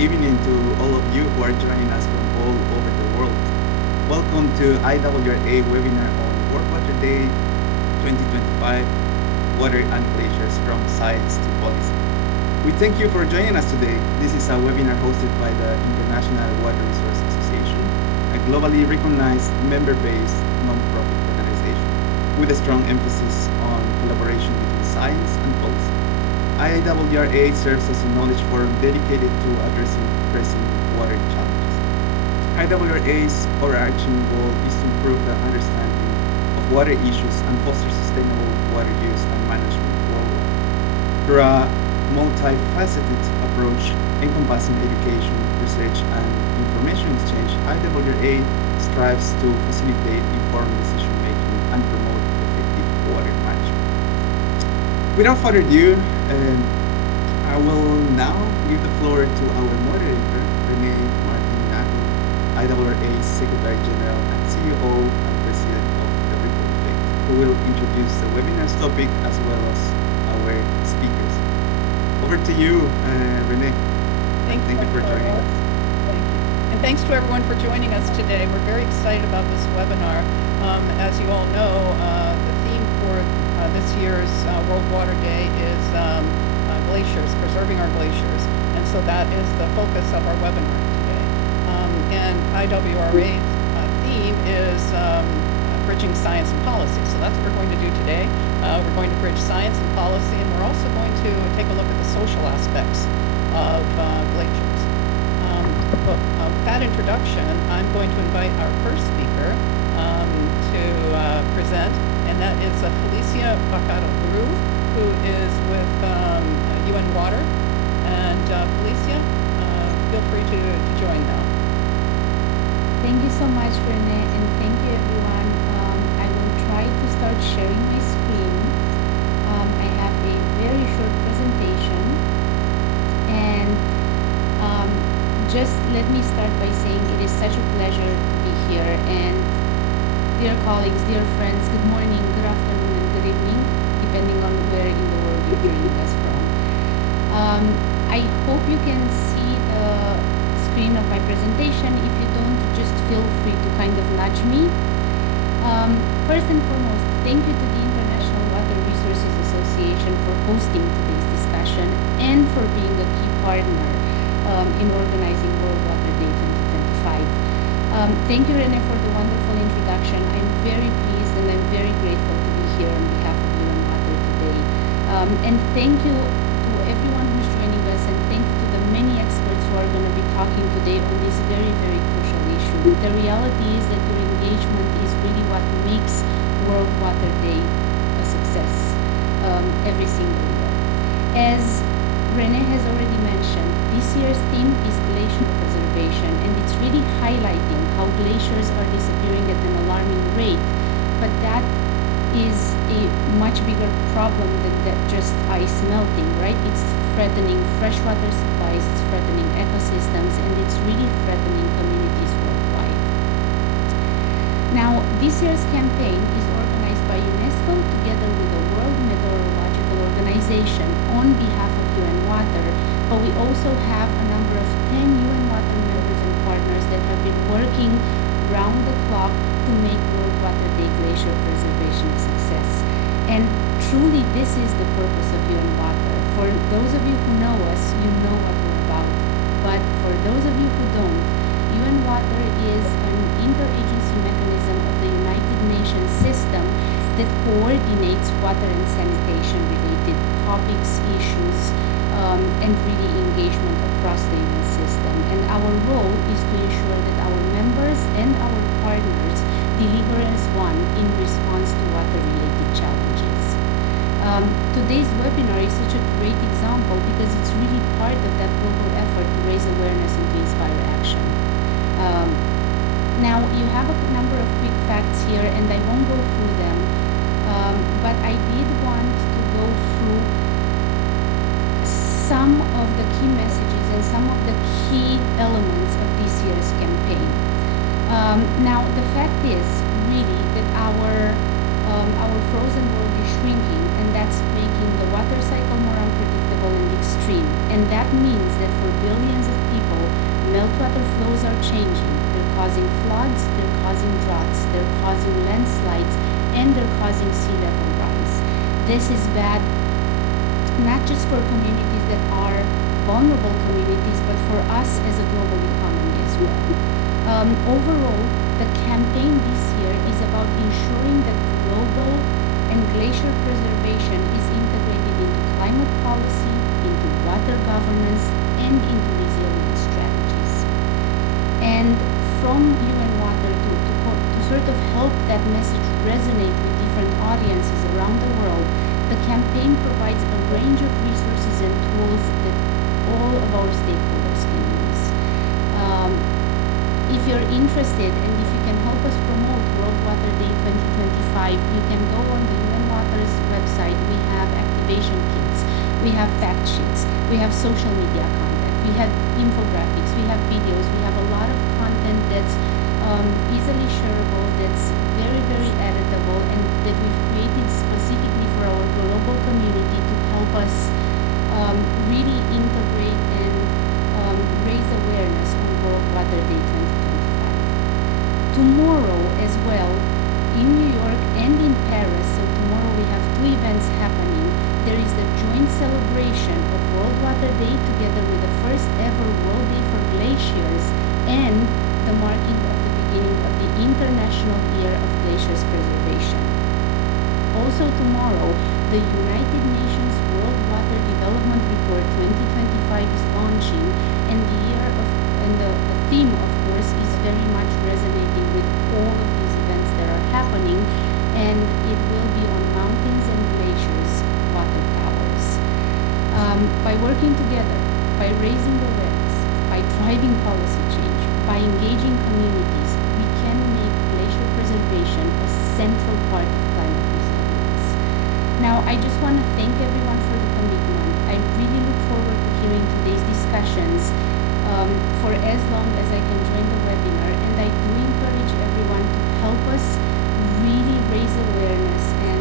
evening to all of you who are joining us from all over the world. Welcome to IWRA webinar on World Water Day 2025, Water and Glaciers from Science to Policy. We thank you for joining us today. This is a webinar hosted by the International Water Resources Association, a globally recognized member-based non-profit organization with a strong emphasis on collaboration between science and policy. IWRA serves as a knowledge forum dedicated to addressing pressing water challenges. IWRA's overarching goal is to improve the understanding of water issues and foster sustainable water use and management worldwide. Through a multifaceted approach encompassing education, research, and information exchange, IWRA strives to facilitate informed decision-making and promote effective water management. Without further ado, I will now give the floor to our moderator, Renee Martin-Nagle, IWRA's Secretary General and CEO and President of the Ripple Effect, who will introduce the webinar's topic as well as our speakers. Over to you, Renee. Thank you for joining us. Thank you. And thanks to everyone for joining us today. We're very excited about this webinar. As you all know, the theme for this year's World Water Day is glaciers, preserving our glaciers. And so that is the focus of our webinar today. And IWRA's theme is bridging science and policy. So that's what we're going to do today. We're going to bridge science and policy, and we're also going to take a look at the social aspects of glaciers. But with that introduction, I'm going to invite our first speaker to present, and that is Felicia Bacaro-Leroux, who is with UN Water. And Felicia, feel free to join now. Thank you so much, Renee, and thank you, everyone. I will try to start sharing my screen. I have a very short presentation, and just let me start by saying it is such a pleasure to be here. And dear colleagues, dear friends, good morning, good afternoon, and good evening, depending on where in the world you're joining us from. I hope you can see the screen of my presentation. If you don't, just feel free to kind of nudge me. First and foremost, thank you to the International Water Resources Association for hosting today's discussion and for being a key partner in organizing World Water Day 2025. Thank you, Renee, for the wonderful introduction. I'm very pleased and I'm very grateful to be here on behalf of UN Water today. And thank you to everyone who's joining us, and thank you to the many experts who are going to be talking today on this very, very crucial issue. The reality is that your engagement is really what makes World Water Day a success every single year. As Renee has already mentioned, this year's theme is glacier preservation, and it's really highlighting how glaciers are disappearing at an alarming rate, but that is a much bigger problem than just ice melting, right? It's threatening freshwater supplies, it's threatening ecosystems, and it's really threatening communities worldwide. Now, this year's campaign is organized by UNESCO together with the World Meteorological Organization on behalf of UN Water, but we also have a number of 10 UN Water members and partners that have been working round the clock to make World Water Day glacier preservation a success. And truly, this is the purpose of UN Water. For those of you who know us, you know what we're about. But for those of you who don't, UN Water is an interagency mechanism of the United Nations system that coordinates water and sanitation related topics, issues, and really engagement across the UN system. And our role is to ensure that our members and our partners deliver as one in response to water-related challenges. Today's webinar is such a great example because it's really part of that global effort to raise awareness and to inspire action. Now, you have a number of quick facts here, and I won't go through them, but I did want to go through some of the key messages and some of the key elements of this year's campaign. Now, the fact is really that our frozen world is shrinking, and that's making the water cycle more unpredictable unpredictable and extreme. And that means that for billions of people, meltwater flows are changing. They're causing floods, they're causing droughts, they're causing landslides, and they're causing sea level rise. This is bad not just for communities that are vulnerable communities, but for us as a global economy as well. Overall, the campaign this year is about ensuring that global and glacier preservation is integrated into climate policy, into water governance, and into resilience strategies. And from UN Water to sort of help that message resonate with different audiences around the world, the campaign provides a range of resources and tools that all of our stakeholders can use. If you're interested and if you can help us promote World Water Day 2025, you can go on the UN Water's website. We have activation kits, we have fact sheets, we have social media content, we have infographics, we have videos, we have a lot of content that's easily shareable, that's very, very editable, and that we've created specifically for our global community to help us really integrate and raise awareness on World Water Day 2025. Tomorrow as well, in New York and in Paris, so tomorrow we have two events happening. There is the joint celebration of World Water Day together with the first ever World Day for Glaciers and the marking of the beginning of the International Year of Glaciers Preservation. Also tomorrow, the United Nations World Water Development Report 2025 is launching, and the theme, of course, is very much resonating with all of these events that are happening, and it will be on mountains and glaciers, water towers. By working together, by raising awareness, by driving policy change, by engaging communities, we can make glacier preservation a central part of climate resilience. Now, I just want to thank everyone for the commitment. I really look forward to hearing today's discussions for as long as I can join the webinar, and I do encourage everyone to help us really raise awareness and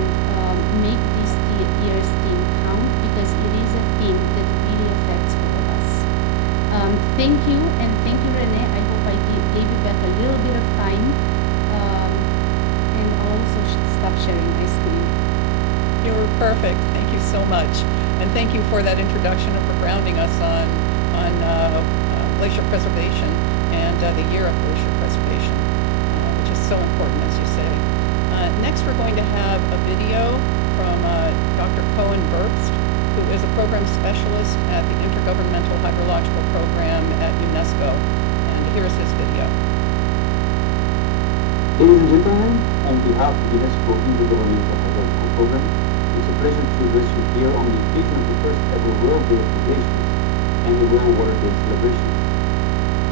make this year's theme count, because it is a theme that really affects all of us. Thank you, and thank you, Renee. I hope I gave you back a little bit of time, and I'll also stop sharing my screen. You were perfect. Thank you so much. And thank you for that introduction and for grounding us on glacier preservation and the year of glacier preservation, which is so important, as you say. Next, we're going to have a video from Dr. Cohen Burbst, who is a program specialist at the Intergovernmental Hydrological Program at UNESCO. And here's his video. Ladies and gentlemen, on behalf of UNESCO Intergovernmental Hydrological Program, it's a pleasure to address you here on the occasion of the first ever World Day of Glaciers and the World Water Day celebrations.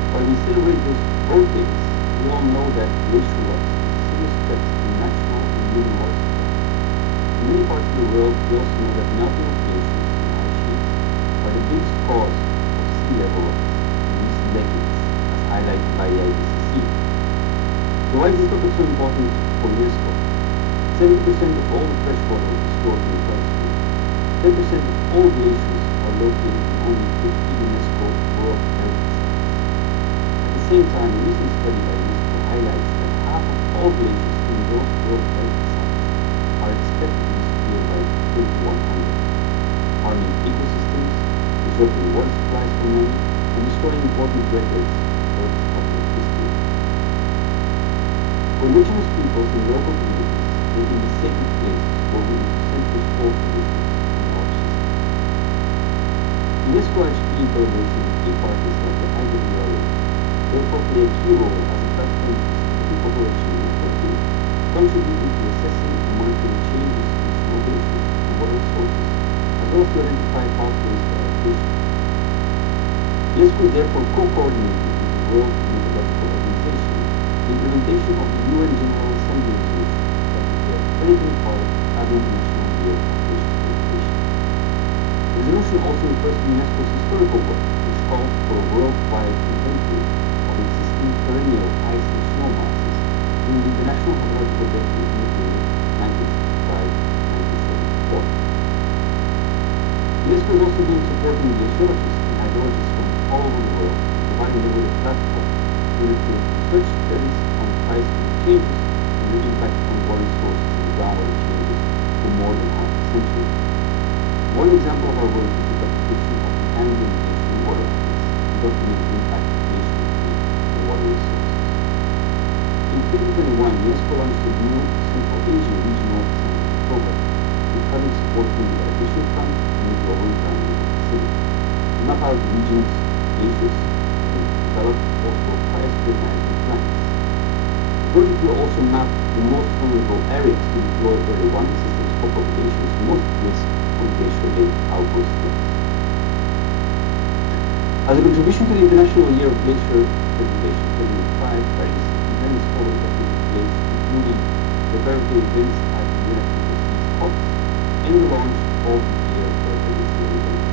While we celebrate both days, we all know that glacier loss is a serious threat to natural and human water supply. In many parts of the world, we also know that melting of glaciers and ice sheets are the biggest cause of sea level rise in recent decades, as highlighted by the IPCC. So why is this topic so important for UNESCO? 70% of all the fresh water is stored in the biosphere. 10% of all glaciers are located in only 50 UNESCO World Heritage Sites. At the same time, a recent study by UNESCO highlights that half of all glaciers in those World Heritage Sites are expected to disappear by 2100, harming ecosystems, disrupting water supplies for many, and destroying important records for Earth's climate history. For indigenous peoples and local communities, they can be sacred places woven into centuries-old traditions and knowledge systems. UNESCO HP in collaboration with key partners like the IWRA therefore play a key role as a platform for scientific cooperation and networking, contributing to assessing and monitoring changes in small glaciers and water sources, as well as to identify pathways for adaptation. UNESCO is therefore co-coordinating with the World Meteorological Organization the implementation of the UN General Assembly resolution that declared 2025 as the International Year of Glacier Preservation. The resolution also refers to UNESCO's historical work, which calls for a worldwide inventory of existing perennial ice and snow masses during the International Hydrological Decade in the period 1965-1974. UNESCO will also be supporting glaciologists and hydrologists from all over the world, providing them with a platform to undertake research studies on ice changes and their impact on water resources and groundwater changes for more than half a century. One example of our work is the publication of the Andean Glacier Water Atlas, to document the impact of glacier retreat on water resources. In 2021, UNESCO launched a new Central Asia Regional Scientific Program, with funding support from the Adaptation Fund and the Global Environmental Facility, to map out the region's glaciers and develop also cryosphere management plans. The project will also map the most vulnerable areas to deploy early warning systems for populations most at risk from glacier-related outburst floods. As a contribution to the International Year of Glacier Preservation 2025, various events already have taken place, including the birthday events at the United Nations COPs and the launch of the Year for Preservation event.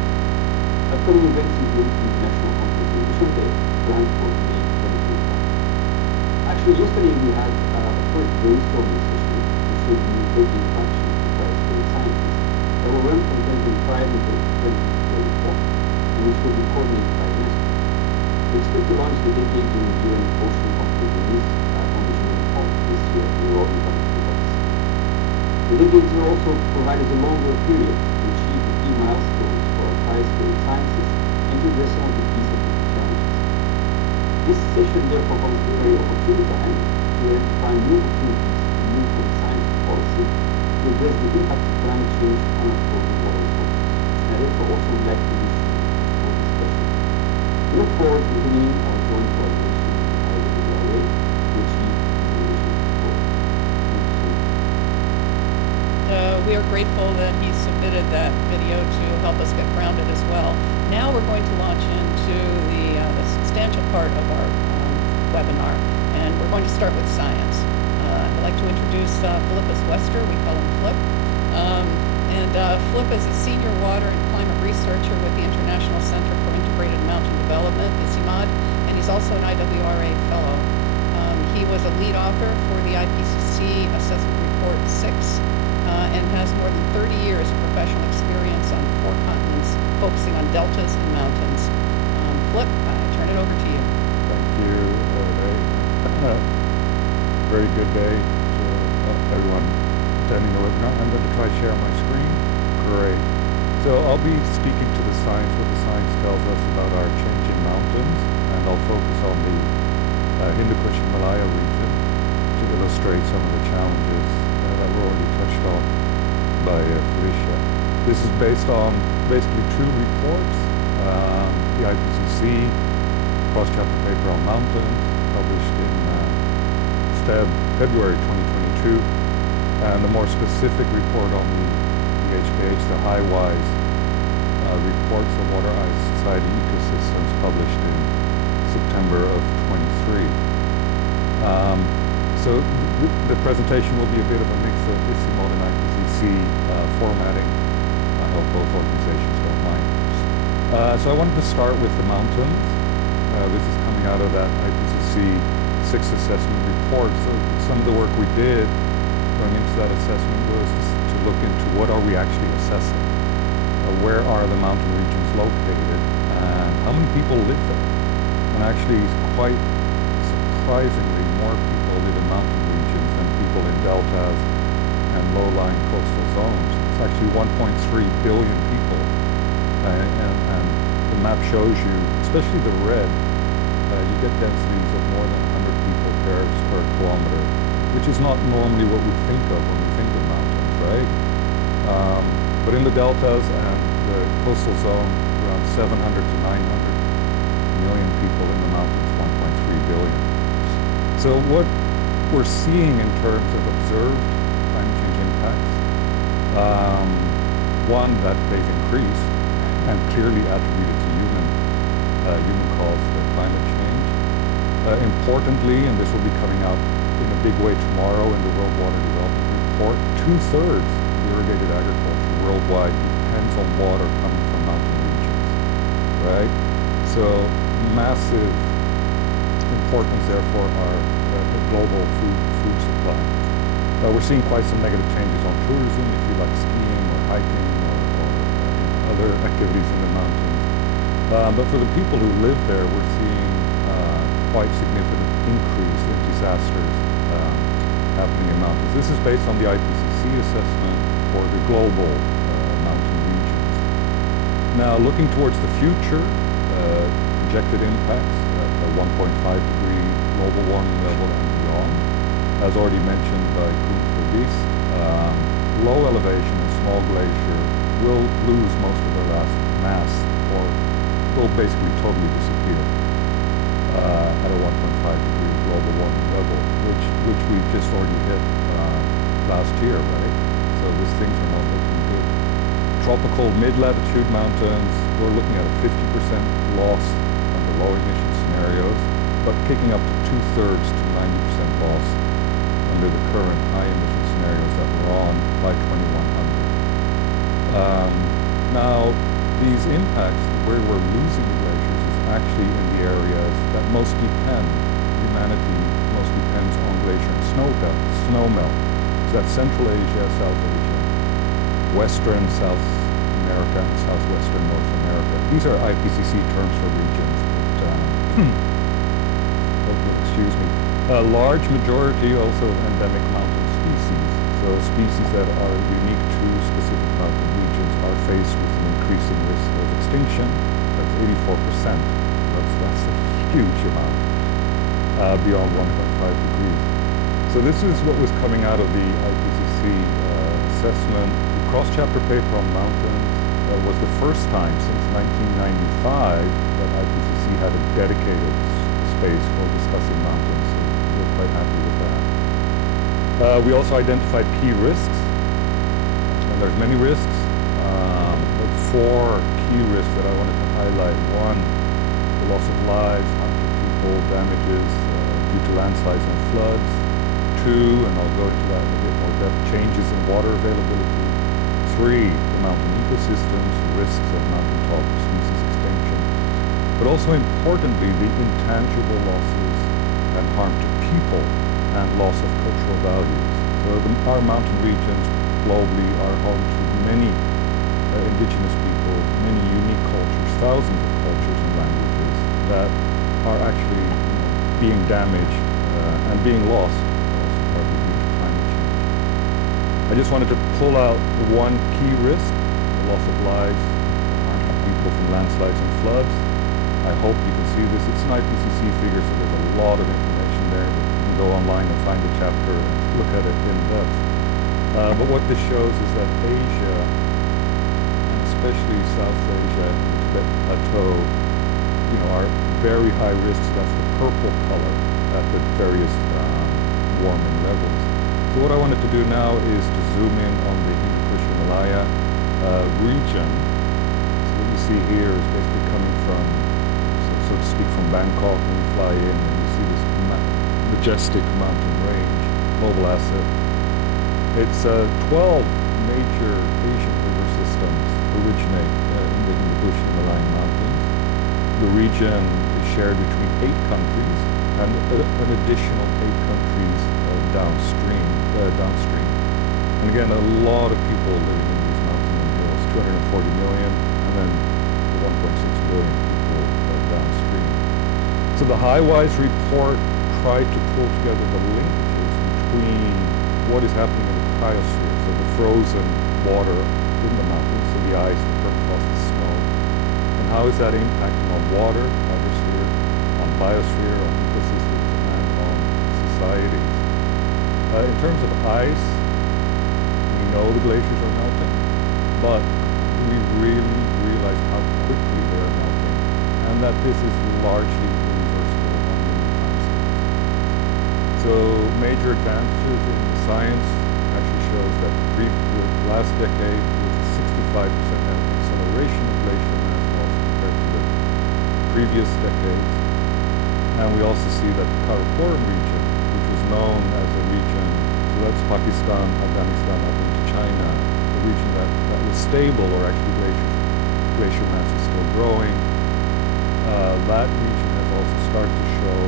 Upcoming events include the International Conference in Ocean Day, planned for May 2025. Actually, yesterday we had a first brainstorming session to shape the new decade of action for cryosphere scientists that will run from 2025 until 2034, and which will be coordinated by UNESCO. We expect to launch the decade during the UN Ocean Conference in Nice on June of this year. We will all invite you to participate. The decades will also provide us a longer period to achieve the key milestones for our cryosphere sciences and to address some of the key scientific challenges. This session therefore comes at a very opportune time to identify new opportunities to move from science to policy to address the impact of climate change on our frozen water resources. I therefore also would like to wish you a full discussion. We look forward to continuing our joint collaboration with the IWRA to achieve these ambitious goals. Thank you so much. We are grateful that he submitted that video to help us get grounded as well. Now we're going to launch into the substantial part of our webinar, and we're going to start with science. I'd like to introduce Philippus Wester. We call him Flip. Flip is a senior water and climate researcher with the International Center for Integrated Mountain Development, ICIMAD, and he's also an IWRA fellow. He was a lead author for the IPCC Assessment Report 6 and has more than 30 years of professional experience on 4 continents, focusing on deltas and mountains. Flip, I turn it over to you. Thank you, Renee. Very good day to everyone attending the webinar. I'm going to try to share my screen. Great. So I'll be speaking to the science, what the science tells us about our changing mountains, and I'll focus on the Hindu Kush Himalaya region to illustrate some of the challenges that were already touched on by Felicia. This is based on basically 2 reports. The IPCC cross-chapter paper on mountains, published in February 2022, and a more specific report on the HKH, the High-Wise reports of water ice society ecosystems, published in September of 23. So the presentation will be a bit of a mix of ICIMAD and IPCC formatting. I hope both organizations don't mind. So I wanted to start with the mountains. This is coming out of that IPCC 6th assessment report. So some of the work we did going into that assessment was to look into what are we actually assessing? Where are the mountain regions located? And how many people live there? And actually, quite surprisingly, more people live in mountain regions than people in deltas and low-lying coastal zones. It's actually 1.3 billion people. And the map shows you, especially the red, you get densities of more than 100 people per square kilometer, which is not normally what we think of when we think of mountains, right? But in the deltas and the coastal zone, around 700 to 900 million people. In the mountains, 1.3 billion. So what we're seeing in terms of observed climate change impacts, one, that they've increased and clearly attributed to human caused climate change. Importantly, and this will be coming out in a big way tomorrow in the World Water Development Report, 2/3 of irrigated agriculture worldwide depends on water coming from mountain regions, right? So massive importance, therefore, our global food supply. We're seeing quite some negative changes on tourism, if you like skiing or hiking or other activities in the mountains. But for the people who live there, we're seeing quite significant increase in disasters happening in mountains. This is based on the IPCC assessment for the global mountain regions. Now, looking towards the future, projected impacts at a 1.5 degree global warming level and beyond. As already mentioned by Kuhn, low elevation and small glacier will lose most of their last mass, or will basically totally disappear at a 1.5 degree global warming level, which we've just already hit last year, right? So these things are not looking good. Tropical mid-latitude mountains, we're looking at a 50% loss under low emission scenarios, but kicking up to 2/3 to 90% loss under the current high emission scenarios that we're on by 2100. Now, these impacts, where we're losing the glaciers, is actually in the areas that humanity most depends on glacier and snowmelt. So that's Central Asia, South Asia, Western South America, and Southwestern North America. These are IPCC terms for regions, but excuse me. A large majority also of endemic mountain species, so species that are unique to specific mountain regions, are faced with an increasing risk of extinction. That's 84%. That's a huge amount, beyond 1.5 degrees. So this is what was coming out of the IPCC assessment. The cross-chapter paper on mountains was the first time since 1995 that IPCC had a dedicated space for discussing mountains. So we're quite happy with that. We also identified key risks, and there's many risks, but 4 key risks that I wanted to highlight. 1, the loss of lives, harm to people, damages due to landslides and floods. 2, and I'll go into that in a bit more depth, changes in water availability. 3, the mountain ecosystems, risks of mountaintop species extinction. But also importantly, the intangible losses and harm to people and loss of cultural values. So our mountain regions globally are home to many indigenous people, many unique cultures, thousands of cultures and languages that are actually being damaged and being lost, also partly due to climate change. I just wanted to pull out one key risk, the loss of lives and harm to people from landslides and floods. I hope you can see this. It's an IPCC figure, so there's a lot of information there. You can go online and find the chapter and look at it in depth. But what this shows is that Asia, and especially South Asia and the Tibet Plateau, are very high risks. That's the purple color at the various warming levels. So what I wanted to do now is to zoom in on the Hindu-Kush-Himalaya region. So what you see here is basically coming from, so to speak, from Bangkok when you fly in, and you see this majestic mountain range, global asset. It's 12 major Asian river systems originate in the Hindu-Kush-Himalayan mountains. The region is shared between 8 countries and an additional 8 countries downstream. And again, a lot of people living in these mountains and hills, 240 million, and then 1.6 billion people downstream. So the Highwise report tried to pull together the linkages between what is happening in the cryosphere, so the frozen water in the mountains, so the ice, the permafrost, the snow, and how is that impacting on water, hydrosphere, on biosphere, on ecosystems, and on societies. In terms of ice, we know the glaciers are melting, but we really realize how quickly they are melting, and that this is largely irreversible on many time scales. So major advantages in the science actually shows that the last decade was a 65% acceleration of glacier mass loss compared to the previous decades. And we also see that the Karakoram region, which was known as a region, so that's Pakistan, Afghanistan, up into China, a region that was stable, or actually glacier mass is still growing. That region has also started to show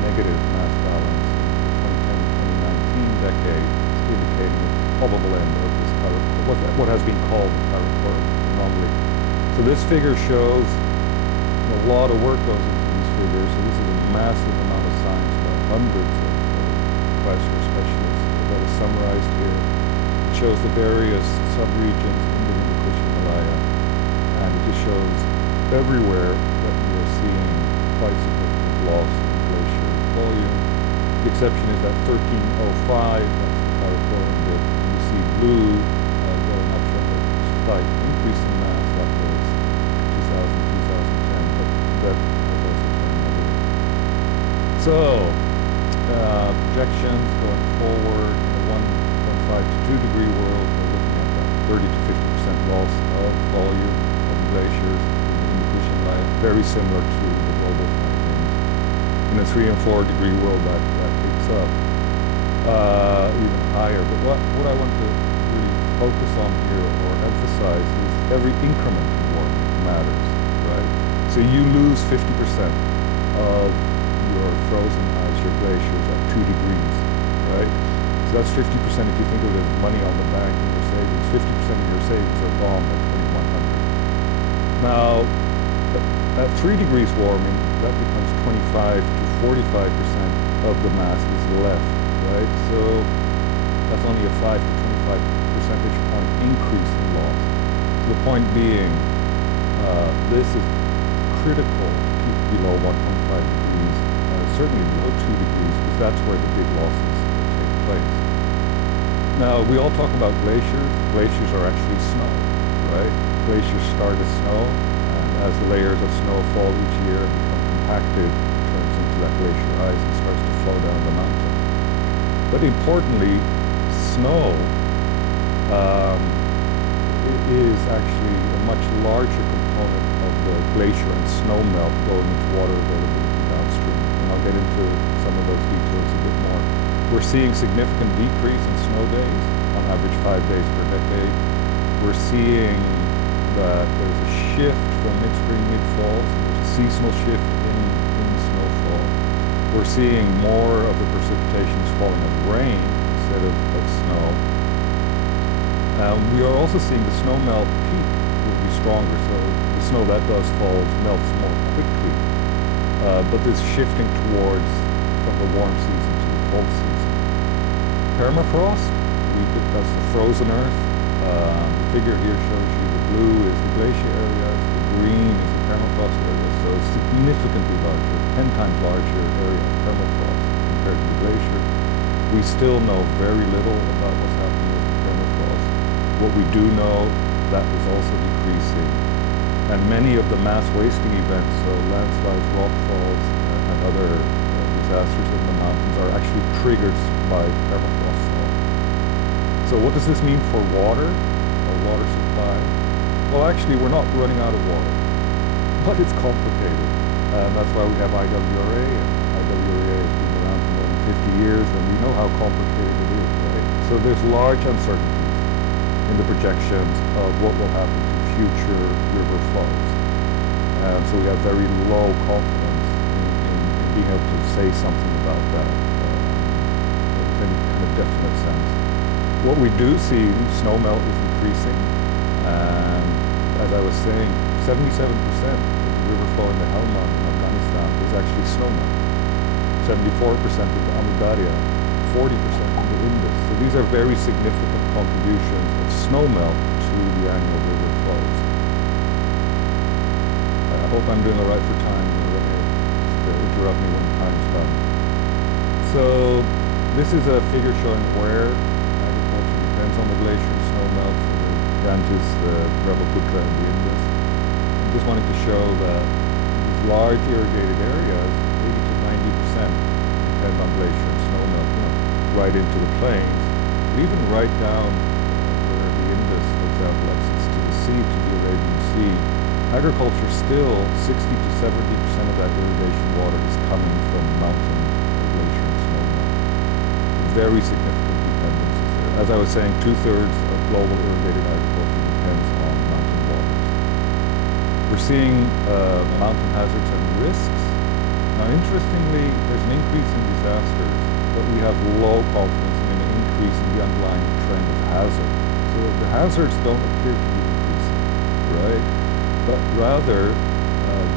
negative mass balance in the 2010-2019 decade, indicating the probable end of this what has been called the Karakoram phenomenon. strongly. So this figure shows a lot of work goes into these figures. So this is a massive amount of science by hundreds of glacier specialists that is summarized here. It shows the various subregions in the Hindu Himalaya, and it just shows everywhere that you're seeing quite significant loss in glacier volume. The exception is that 1305, that's the Karakoram bit, and you see blue going up from the slight increase in mass. That was 2000, 2010, but that has also turned negative. So, projections going forward in a 1.5 to 2 degree world, we're looking at that 30 to 50% loss of volume of glaciers in the Himalaya, very similar to the global findings. In a 3 and 4 degree world, that kicks up even higher. But what I want to really focus on here or emphasize is every increment in warming matters, right? So you lose 50% of your frozen ice, your glaciers at 2 degrees, right? So that's 50% if you think of it as money on the bank in your savings. 50% of your savings are gone by 2100. Now, at 3 degrees warming, that becomes 25 to 45% of the mass is left, right? So that's only a 5 to 25 percentage point increase in loss. So the point being, this is critical to keep below 1.5 degrees, certainly below 2 degrees, because that's where the big losses take place. Now, we all talk about glaciers. Glaciers are actually snow, right? Glaciers start as snow, and as the layers of snow fall each year and become compacted, it turns into that glacier ice and starts to flow down the mountain. But importantly, snow is actually a much larger component of the glacier and snow melt going into water availability downstream. And I'll get into some of those details a bit more. We're seeing significant decrease in snow days, on average 5 days per decade. We're seeing that there's a shift from mid-spring, mid-fall, so there's a seasonal shift in snowfall. We're seeing more of the precipitations falling as rain instead of snow. We are also seeing the snow melt peak will be stronger, so the snow that does fall melts more quickly, but is shifting towards from the warm season to the cold season. Permafrost, that's the frozen earth. The figure here shows you the blue is the glacier areas, the green is the permafrost areas, so significantly larger, 10 times larger area of permafrost compared to the glacier. We still know very little about what's happening with the permafrost. What we do know, that is also decreasing. And many of the mass wasting events, so landslides, rock falls, and other disasters in the mountains are actually triggered by permafrost thaw. So what does this mean for water, or water supply? Well, actually, we're not running out of water, but it's complicated. And that's why we have IWRA, and IWRA has been around for more than 50 years, and we know how complicated it is, right? So there's large uncertainties in the projections of what will happen to future river flows. So we have very low confidence in being able to say something about that with any kind of definite sense. What we do see, snow melt is increasing, and as I was saying, 77% of the river flow in the Helmand in Afghanistan is actually snow melt. 74% in the Amu Darya, 40% in the Indus. So these are very significant contributions of snow melt to the annual river flows. I hope I'm doing all right for time, Renee. Just interrupt me when time's done. So this is a figure showing where agriculture depends on the glacier and snow melt for the Ganges, the Brahmaputra, and the Indus. I'm just wanting to show that these large irrigated areas, 80 to 90%, depend on glacier and snow melt, right into the plains, but even right down where the Indus, for example, exits to the sea, to the Arabian Sea, agriculture still, 60 to 70% of that irrigation water is coming from mountain glacier and snow melt. Very significant dependencies there. As I was saying, 2/3 of global irrigated agriculture depends on mountain waters. We're seeing mountain hazards and risks. Now, interestingly, there's an increase in disasters, but we have low confidence in an increase in the underlying trend of hazard. So the hazards don't appear to be increasing, right? But rather,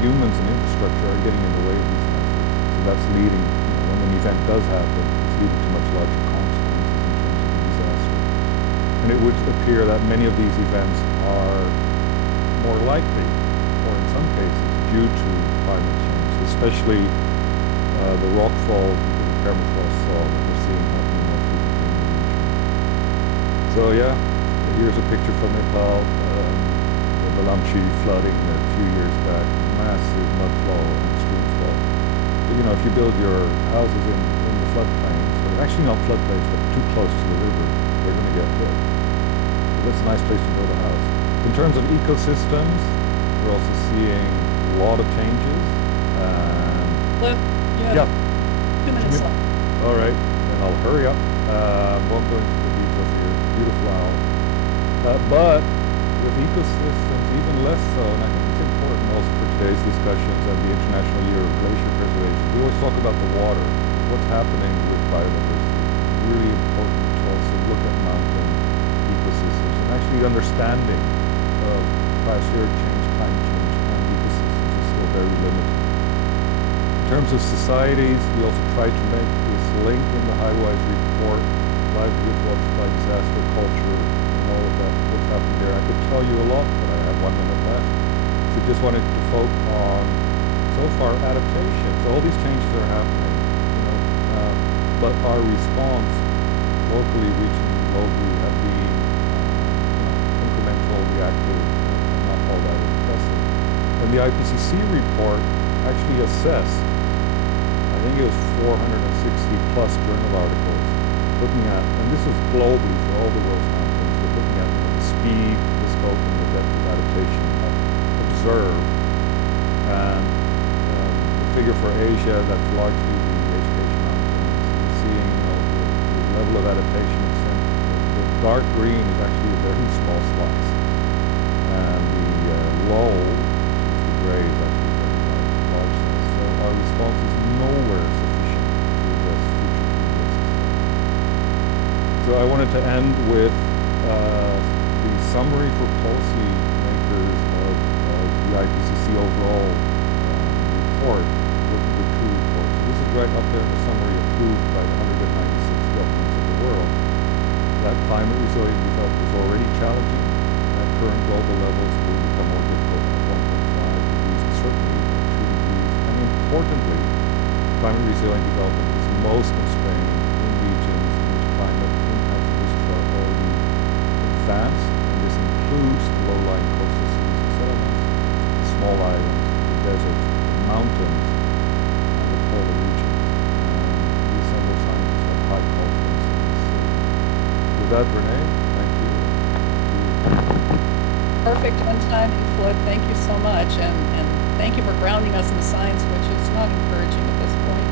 humans and infrastructure are getting in the way of these hazards. So that's leading, when an event does happen, it's leading to much larger consequences in terms of the disaster. And it would appear that many of these events are more likely, or in some cases, due to climate change, especially the rock falls because of permafrost thaw that we're seeing happening more frequently in the region. So yeah, here's a picture from Nepal, the Balamchi flooding a few years back, massive mud flow and stream flow. But if you build your houses in the floodplains, or actually not floodplains, but too close to the river, they're going to get hit. So that's a nice place to build a house. In terms of ecosystems, we're also seeing a lot of changes. Flip, you have 2 minutes left. All right, then I'll hurry up. Won't go into the details here. Beautiful owl. But with ecosystems, even less so, and I think it's important also for today's discussions and the International Year of Glacier Preservation. We always talk about the water, what's happening with biodiversity. It's really important to also look at mountain ecosystems and actually understanding of biospheric change, climate change, and ecosystems is still very limited. In terms of societies, we also try to make this link in the Highwise report, livelihood, water supply, disaster, culture, and all of that, what's happening there. I could tell you a lot, but I have 1 minute left. So just wanted to focus on, so far, adaptation. So all these changes are happening, but our response locally, regionally, globally have been incremental, reactive, and not all that impressive. And the IPCC report actually assessed, I think it was 460 plus journal articles looking at, and this was globally for all the world's mountains, but looking at the speed, the scope, and the depth of adaptation observed. And the figure for Asia, that's largely the Asian mountains. You're seeing, the level of adaptation extent. The dark green is actually a very small slice, and the low, which is the gray, is actually very large size. So our response is nowhere sufficient to address future risks. So I wanted to end with the summary for policymakers of the IPCC overall report, working with 2 reports. This is right up there in the summary approved by the 196 governments of the world. That climate resilient development is already challenging. At current global levels, will become more difficult at 1.5 degrees and certainly at 2 degrees. And importantly, climate resilient development is most constrained in regions in which climate impacts and risks are already advanced, and this includes the low-lying coastal cities and settlements, the small islands, the deserts, the mountains, and the polar regions. The assembled scientists have high confidence in this statement. With that, Renee, thank you. Perfect on time, Flip. Thank you so much, and thank you for grounding us in the science, which is not encouraging at this point.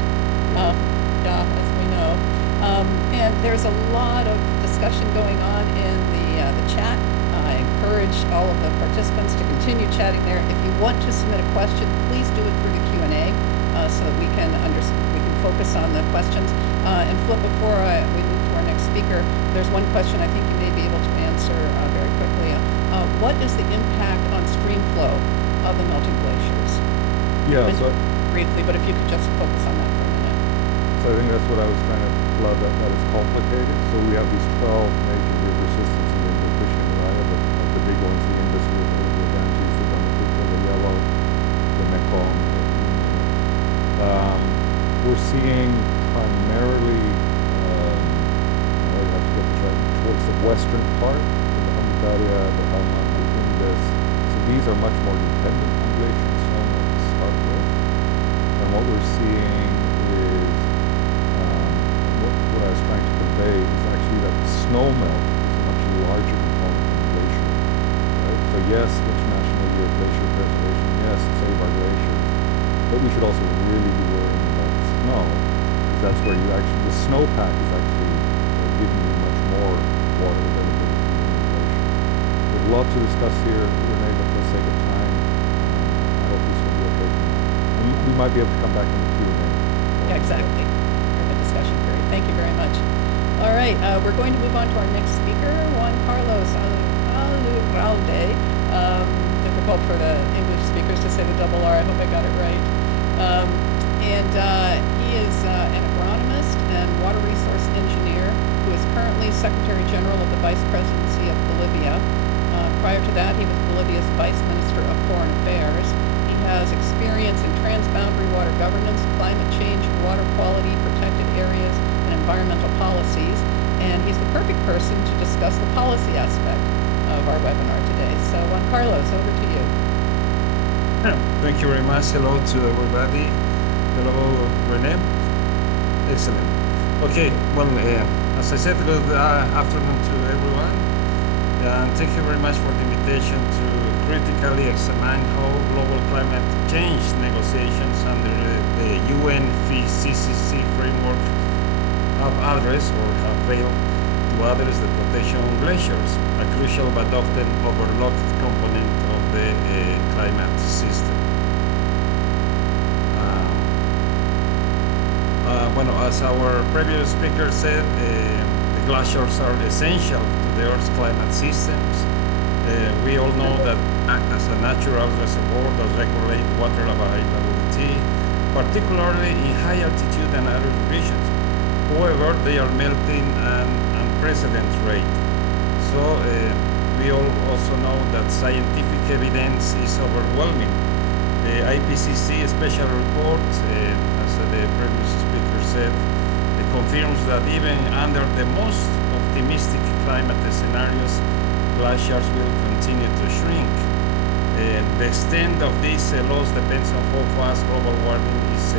As we know. And there's a lot of discussion going on in the chat. I encourage all of the participants to continue chatting there. If you want to submit a question, please do it through the Q&A so that we can focus on the questions. And Flip, before we move to our next speaker, there's one question I think you may be able to answer very quickly. What is the impact on stream flow of the melting glaciers? Yeah, so briefly, but if you could just focus on that for a minute. So I think that's what I was trying to plug, that it's complicated. So we have these 12 major river systems in the Indo-Himalaya, the big ones, the Indus River, the Ganges, the Brahmaputra, the Yellow, the Mekong. We're seeing primarily, I have to get this right, towards the western part, the Amudarya, the Helmand, the Indus. So these are much more dependent on glacier and snowmelt to start with. And what we're seeing is, what I was trying to convey is actually that snowmelt is a much larger component than glacier. Right? So yes, International Year of Glacier Preservation, yes, save our glaciers, but we should also really be worrying about snow, because that's where you actually, the snowpack is actually giving you much more water availability than the glacier. There's a lot to discuss here, Renee, but for the sake of time, I hope this will be okay for now. And we might be able to come back in the Q&A. Yeah, exactly. During the discussion period. Thank you very much. All right, we're going to move on to our next speaker, Juan Carlos Alurralde, difficult for the English speakers to say the double R. I hope I got it right. He is an agronomist and water resource engineer who is currently Secretary General of the Vice Presidency of Bolivia. Prior to that, he was Bolivia's Vice Minister of Foreign Affairs. He has experience in transboundary water governance, climate change, water quality, protected areas, and environmental policies. And he's the perfect person to discuss the policy aspect of our webinar today. So, Juan Carlos, over to you. Thank you very much. Hello to everybody. Hello, Rene. Excellent. Okay, well, as I said, good afternoon to everyone. And thank you very much for the invitation to critically examine how global climate change negotiations under the UNFCCC framework have addressed or have failed to address the protection of glaciers, a crucial but often overlooked component of the climate system. As our previous speaker said, the glaciers are essential to the Earth's climate systems. We all know that act as a natural reservoir that regulate water availability, particularly in high altitude and arid regions. However, they are melting at an unprecedented rate. So we all also know that scientific evidence is overwhelming. The IPCC special report, as the previous speaker said, confirms that even under the most optimistic climate scenarios, glaciers will continue to shrink. The extent of this loss depends on how fast global warming is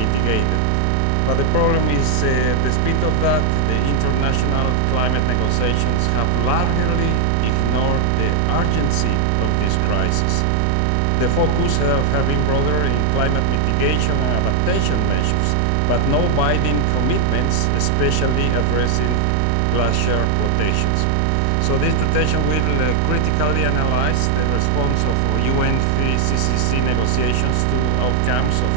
mitigated. But the problem is the speed of that. The international climate negotiations have largely ignored the urgency of this crisis. The focus have been broader in climate mitigation and adaptation measures, but no binding commitments, especially addressing glacier protections. So this protection will critically analyze the response of UNFCCC negotiations to outcomes of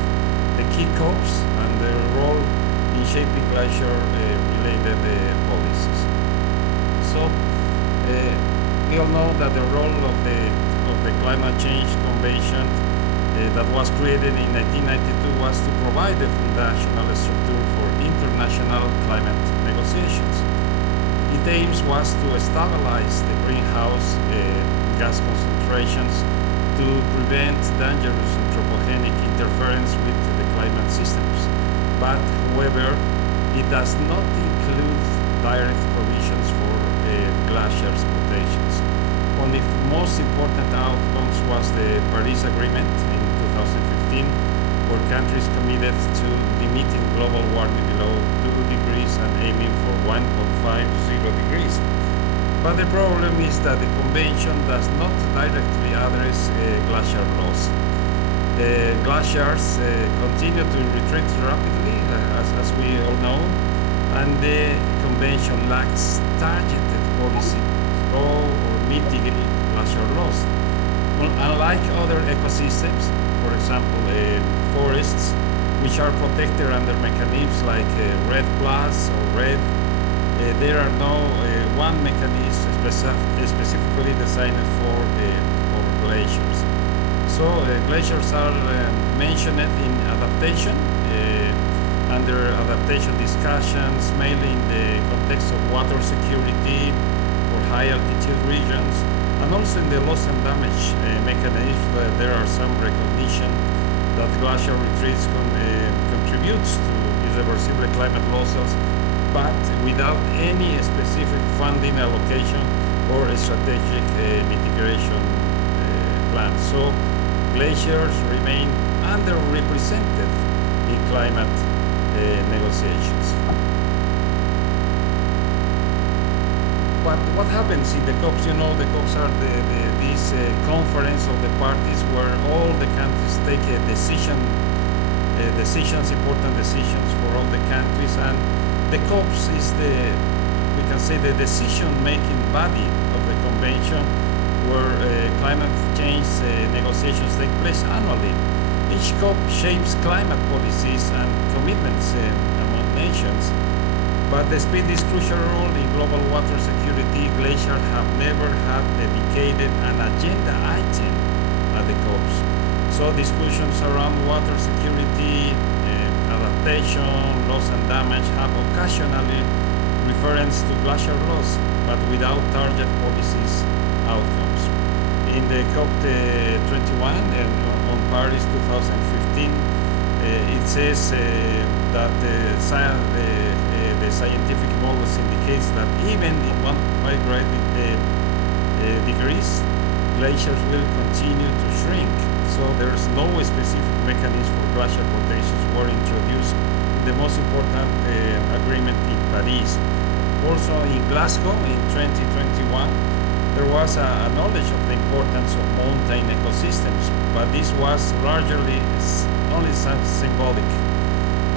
the key COPs and their role in shaping glacier-related policies. So we all know that the role of the Climate Change Convention that was created in 1992 was to provide the foundational structure for international climate negotiations. Its aim was to stabilize the greenhouse gas concentrations to prevent dangerous anthropogenic interference with the climate systems. But, however, it does not include direct provisions for glaciers protections. One of the most important outcomes was the Paris Agreement in 2015, where countries committed to limiting global warming below 2 degrees and aiming for 1.50 degrees. But the problem is that the convention does not directly address glacier loss. The glaciers continue to retreat rapidly, as we all know, and the convention lacks targeted policy to slow or mitigate glacier loss. Well, unlike other ecosystems, for example, forests, which are protected under mechanisms like REDD+ or REDD, there are no one mechanism specifically designed for glaciers. So glaciers are mentioned in adaptation, under adaptation discussions, mainly in the context of water security for high altitude regions, and also in the loss and damage mechanism. There are some recognition that glacier retreats contributes to irreversible climate losses, but without any specific funding allocation or strategic mitigation plan. So glaciers remain underrepresented in climate negotiations. What happens in the COPs? You know, the COPs are this conference of the parties where all the countries take a important decisions for all the countries, and the COPs is we can say the decision-making body of the convention, where climate change negotiations take place annually. Each COP shapes climate policies and commitments among nations. But despite this crucial role in global water security, glaciers have never had dedicated an agenda item at the COPs. So discussions around water security, adaptation, loss and damage have occasionally reference to glacier loss, but without target policies outcomes. In the COP21 on Paris 2015, it says that the scientific models indicates that even in 1.5 degrees, glaciers will continue to shrink. So there's no specific mechanism for glacier protections were introduced in the most important agreement in Paris. Also in Glasgow in 2021, there was a knowledge of the importance of mountain ecosystems, but this was largely only symbolic,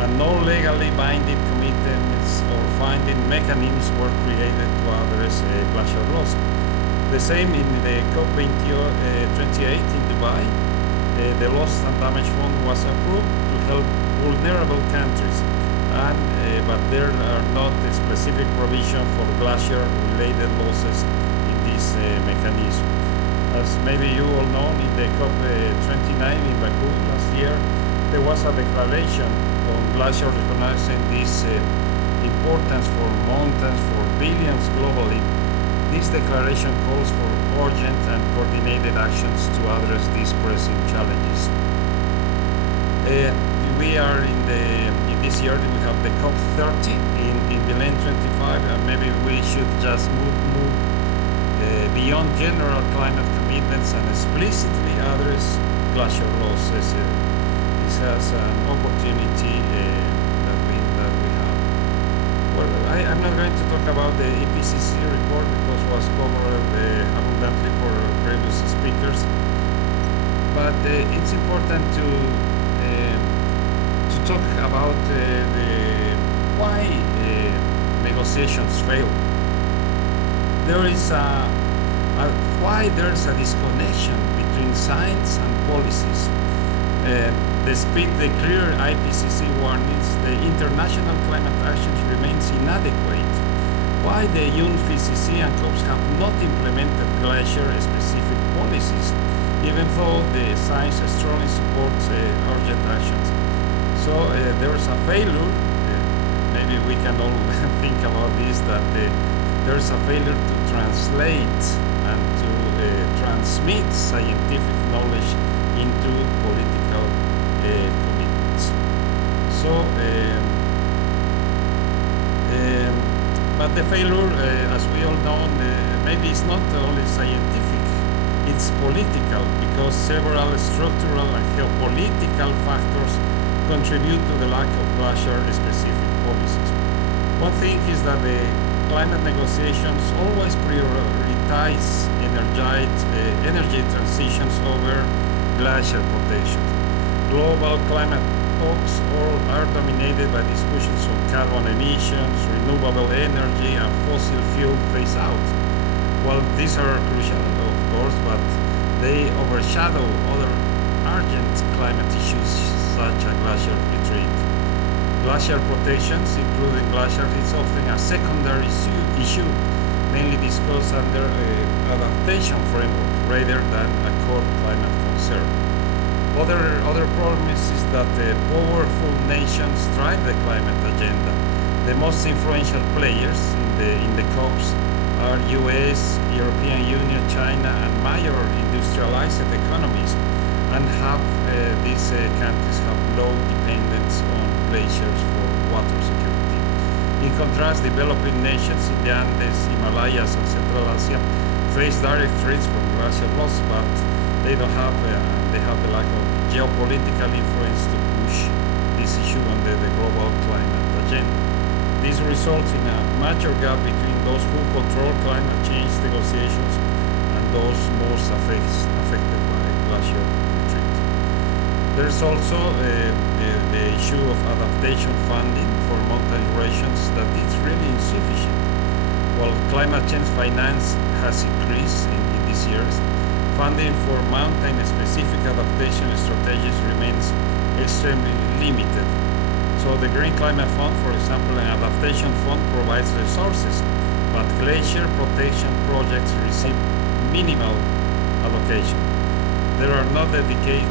and no legally binding commitments or finding mechanisms were created to address glacier loss. The same in the COP28 in Dubai. The Loss and Damage Fund was approved to help vulnerable countries, and but there are not a specific provision for glacier-related losses in this mechanism. As maybe you all know, in the COP29 in Baku last year, there was a declaration on glacier recognizing this importance for mountains for billions globally. This declaration calls for urgent and coordinated actions to address these pressing challenges. We are in this year we have the COP30 in the lane 25, and maybe we should just move beyond general climate commitments and explicitly address glacier losses. This has an opportunity that we have. Well, I'm not going to talk about the IPCC report because it was covered abundantly for previous speakers, but it's important to talk about why negotiations fail. There is why there is a disconnection between science and policies. Despite the clear IPCC warnings, the international climate actions remains inadequate. Why the UNFCCC and COPs have not implemented glacier-specific policies, even though the science strongly supports urgent actions. So there is a failure. Maybe we can all think about this, that there is a failure to translate and to transmit scientific knowledge into political commitments. So, but the failure, as we all know, maybe it's not only scientific, it's political, because several structural and geopolitical factors contribute to the lack of glacier-specific policies. One thing is that the climate negotiations always prioritize energy transitions over glacier protection. Global climate talks all are dominated by discussions on carbon emissions, renewable energy, and fossil fuel phase out. Well, these are crucial, of course, but they overshadow other urgent climate issues such as glacier retreat. Glacier protections, including glaciers, is often a secondary issue, mainly discussed under adaptation framework rather than a core climate concern. Other problem is that powerful nations drive the climate agenda. The most influential players in the COPs are US, European Union, China, and major industrialized economies, and these countries have low dependence on glaciers for water security. In contrast, developing nations in the Andes, Himalayas, and Central Asia face direct threats from glacier loss, but they have the lack of geopolitical influence to push this issue on the global climate agenda. This results in a major gap between those who control climate change negotiations and those most affected by glacier retreat. There's also the issue of adaptation funding for mountain regions that is really insufficient. While climate change finance has increased in these years, funding for mountain-specific adaptation strategies remains extremely limited. So the Green Climate Fund, for example, an adaptation fund, provides resources, but glacier protection projects receive minimal allocation. there are not dedicated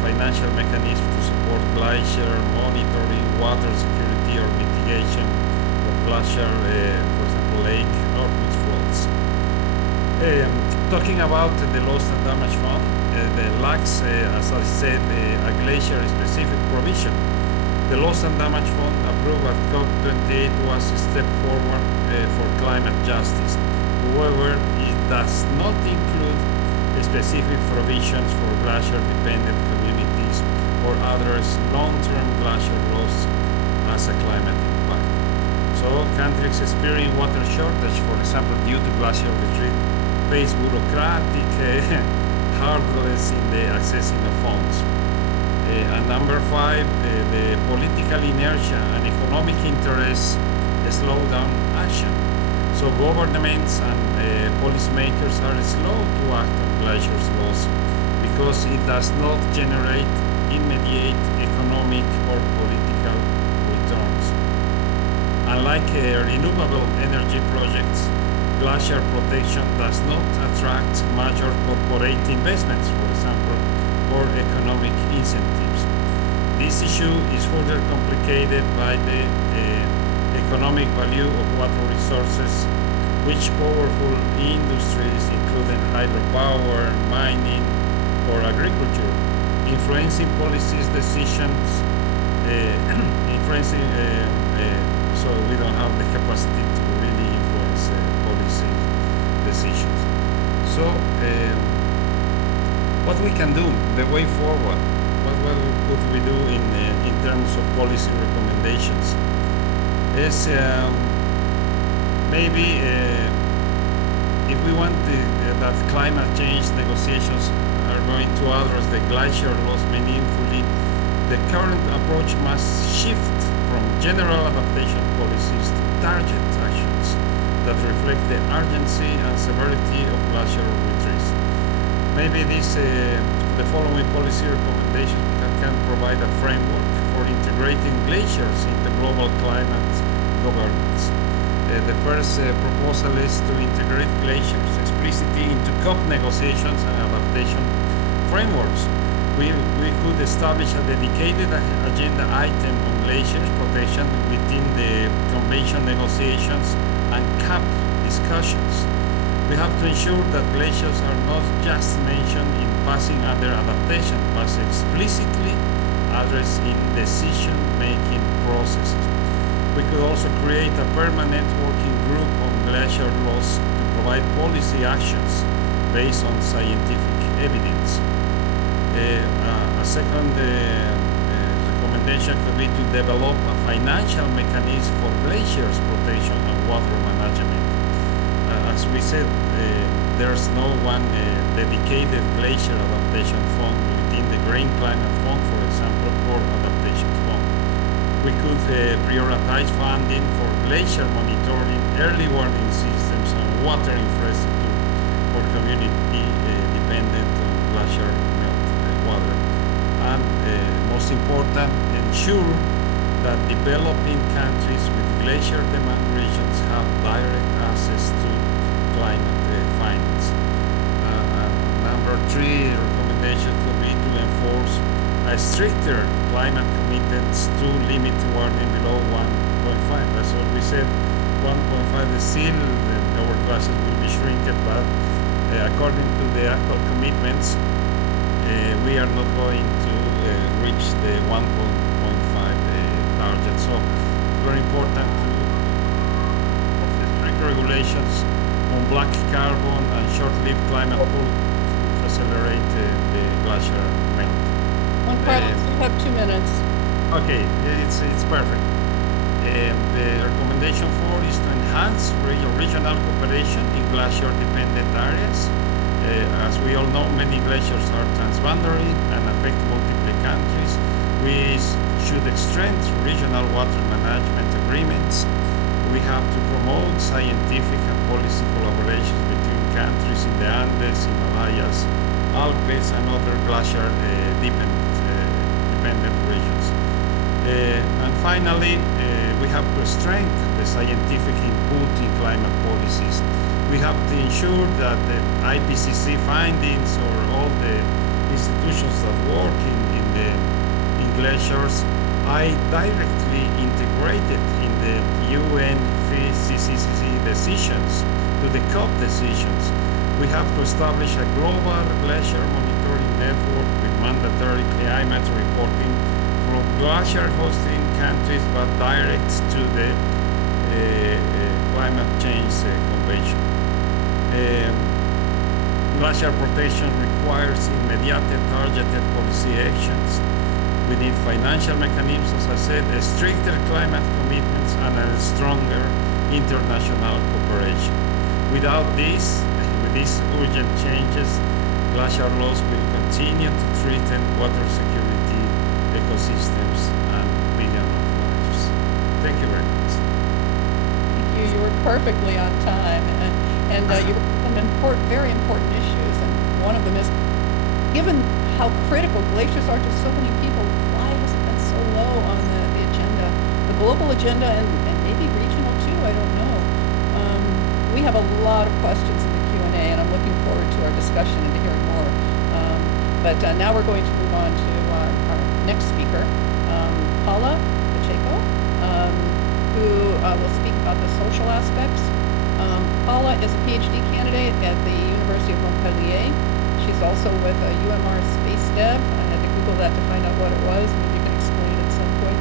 financial mechanisms to support glacier monitoring, water security, or mitigation of glacier, for example, lake output floods. Talking about the loss and damage fund, the lacks, as I said, a glacier-specific provision. The loss and damage fund approved at COP28 was a step forward for climate justice. However, it does not include specific provisions for glacier-dependent communities or others long-term glacier loss as a climate impact. So countries experiencing water shortage, for example, due to glacier retreat, face bureaucratic hurdles in the accessing of funds. And number 5, the political inertia and economic interests slow down action. So governments and policymakers are slow to act on glaciers loss because it does not generate immediate economic or political returns. Unlike renewable energy projects, glacier protection does not attract major corporate investments, for example, or economic incentives. This issue is further complicated by the economic value of water resources, which powerful industries, including hydropower, mining, or agriculture, influencing policies decisions, so we don't have the capacity to really influence policy decisions. So what we can do, the way forward, what could we do in terms of policy recommendations is maybe if we want that climate change negotiations are going to address the glacier loss meaningfully, the current approach must shift from general adaptation policies to target actions that reflect the urgency and severity of glacier retreats. Maybe the following policy recommendations can provide a framework for integrating glaciers into global climate governance. The first proposal is to integrate glaciers explicitly into COP negotiations and adaptation frameworks. We could establish a dedicated agenda item on glaciers protection within the convention negotiations and CAP discussions. We have to ensure that glaciers are not just mentioned in passing under adaptation, but explicitly addressed in decision-making processes. We could also create a permanent working group on glacier loss to provide policy actions based on scientific evidence. A second recommendation could be to develop a financial mechanism for glaciers protection and water management. As we said, there's no one dedicated glacier adaptation fund within the Green Climate Fund, for example, or adaptation fund. We could prioritize funding for glacier monitoring, early warning systems, and water infrastructure for community dependent on glacier melt water. And most important, ensure that developing countries with glacier demand regions have direct access to climate finance. Number 3 recommendation could be to enforce a stricter climate commitments to limit warming below 1.5. That's what we said. 1.5 is still our glaciers will be shrinking, but according to the actual commitments, we are not going to reach the 1.5 target. So it's very important to have strict regulations on black carbon and short-lived climate policies to accelerate the glacier melt. Juan Carlos, you have 2 minutes. Okay, it's perfect. The recommendation 4 is to enhance regional cooperation in glacier-dependent areas. As we all know, many glaciers are transboundary and affect multiple countries. We should strengthen regional water management agreements. We have to promote scientific and policy collaborations between countries in the Andes, Himalayas, Alpes, and other glacier-dependent regions. And finally, we have to strengthen the scientific input in climate policies. We have to ensure that the IPCC findings or all the institutions that work in glaciers, I directly integrated in the UNFCCC decisions to the COP decisions. We have to establish a global glacier monitoring network with mandatory climate reporting from glacier hosting countries, but direct to the climate change convention. Glacier protection requires immediate targeted policy actions. We need financial mechanisms, as I said, a stricter climate commitments, and a stronger international cooperation. Without this, with these urgent changes, glacier loss will continue to threaten water security, ecosystems, and millions of lives. Thank you very much. Thank you. You were perfectly on time, and you were some very important issues. And one of them is, given how critical glaciers are to so many people, why has it been so low on the agenda, the global agenda, and maybe regional too? I don't know. We have a lot of questions in the Q&A, and I'm looking forward to our discussion and to hearing more. But now we're going to move on to our next speaker, Paula Pacheco, who will speak about the social aspects. Paula is a PhD candidate at the University of Montpellier. She's also with UMR Space Dev. I had to Google that to find out what it was. Maybe you can explain it at some point.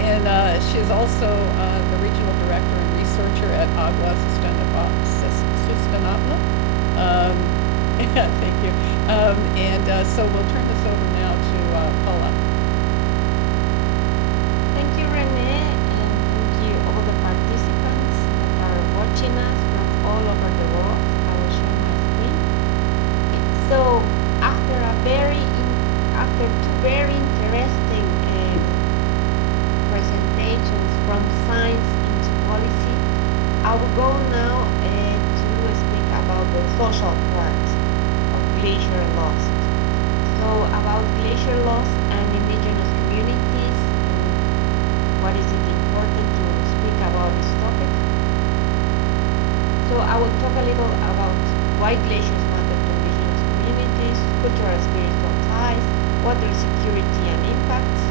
And she's also the regional director and researcher at IWRA Sustainable. Yeah, thank you. So we'll turn this over now to Paula. Thank you, Renee, and thank you all the participants that are watching us from all over the world. I will share my screen. So after two very interesting presentations from science into policy, I will go now to speak about the social part of glacier loss. So about glacier loss and indigenous communities, and what is it important to speak about this topic. So I will talk a little about why glaciers matter to indigenous communities, cultural spiritual ties, water security and impacts,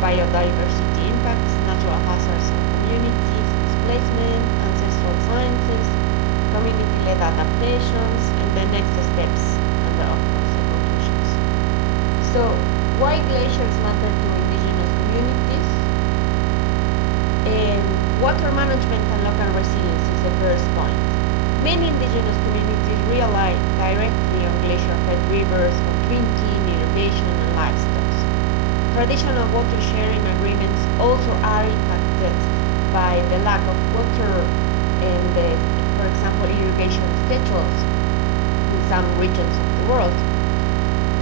biodiversity impacts, natural hazards and communities, displacement, ancestral sciences, community-led adaptations, and the next steps, and of course the conclusions. So, why glaciers matter to indigenous communities? Water management and local resilience is the first point. Many indigenous communities rely directly on glacier-fed rivers for drinking, irrigation, and livestock. Traditional water sharing agreements also are impacted by the lack of water and, for example, irrigation schedules in some regions of the world.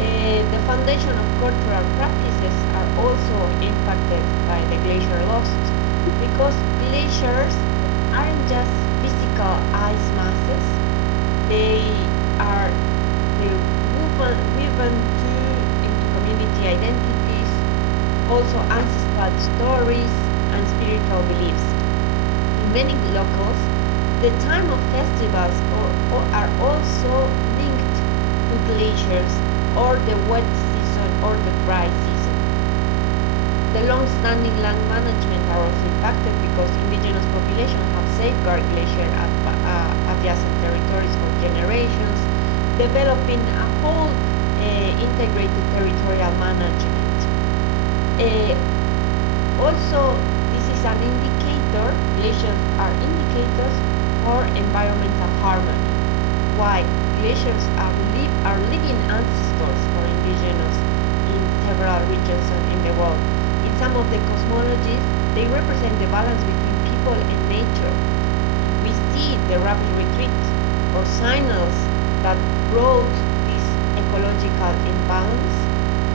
The foundation of cultural practices are also impacted by the glacier loss, because glaciers aren't just physical ice masses, they are woven into community identities, also ancestral stories and spiritual beliefs. In many locals, the time of festivals are also linked to glaciers, or the wet season or the dry season. The long-standing land management are also impacted because indigenous populations have safeguarded glacier adjacent territories for generations, developing a whole integrated territorial management. Also, this is an indicator, glaciers are indicators for environmental harmony. Why? Glaciers are living ancestors for indigenous in several regions in the world. In some of the cosmologies, they represent the balance between people and nature. We see the rapid retreat or signals that brought this ecological imbalance,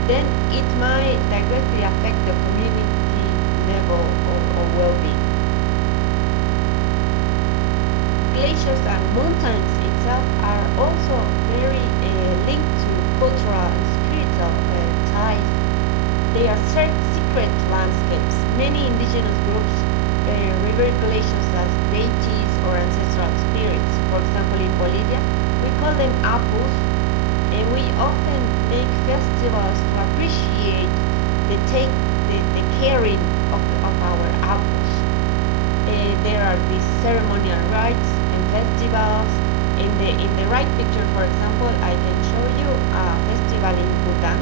then it might directly affect the community level or well-being. Glaciers and mountains itself are also very linked to cultural and spiritual ties. They are secret landscapes. Many indigenous groups revere glaciers as deities or ancestral spirits. For example, in Bolivia, we call them apus, and we often make festivals to appreciate the caring of our apples. There are these ceremonial rites and festivals. In the right picture, for example, I can show you a festival in Bhutan.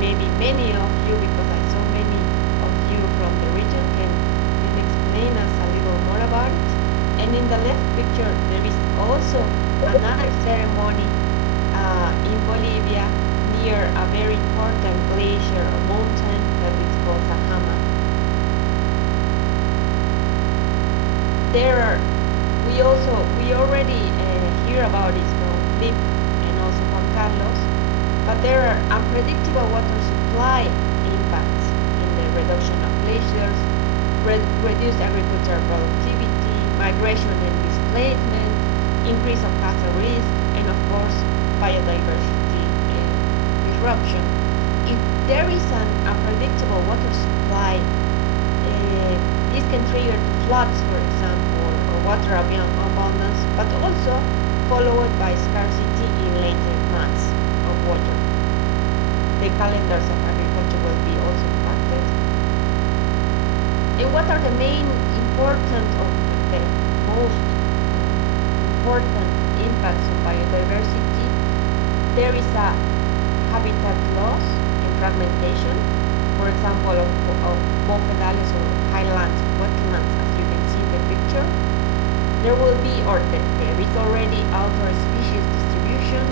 Maybe many of you, because I saw many of you from the region, can explain us a little more about it. And in the left picture, there is also another ceremony in Bolivia near a very important glacier or mountain that is called Sajama. We already hear about it from Flip and also Juan Carlos, but there are unpredictable water supply impacts in the reduction of glaciers, reduced agricultural productivity, migration and displacement, increase of hazard risk, and of course biodiversity disruption. If there is an unpredictable water supply, this can trigger floods, for example, or water abundance, but also followed by scarcity in later months of water. The calendars of agriculture will be also impacted. And what are the main important or the most important impacts on biodiversity? There is a habitat loss and fragmentation, for example, of bofedales or highlands, wetlands, as you can see in the picture. There will be, or there is already, altered species distribution,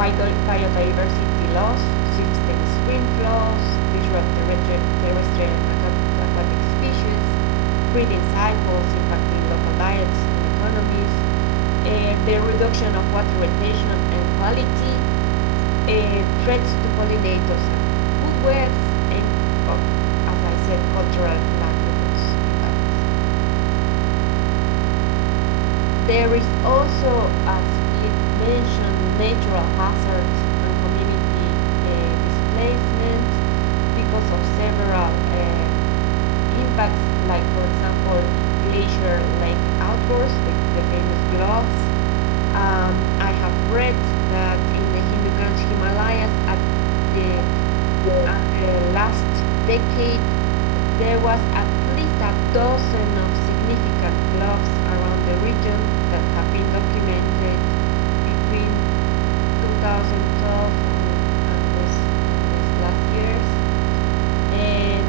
biodiversity loss, system stream flows, disrupt terrestrial and aquatic species, breeding cycles impacting local diets and economies, the reduction of water retention and quality, threats to pollinators and food webs, and, as I said, cultural livelihoods impacts. There is also, as it mentioned, natural hazards and community displacement because of several impacts, like, for example, glacier lake outbursts, the famous gloves. I have read that in the Hindu Himalayas at the last decade, there was at least a dozen of significant gloves around the region that have been documented between 2012 and these last years. And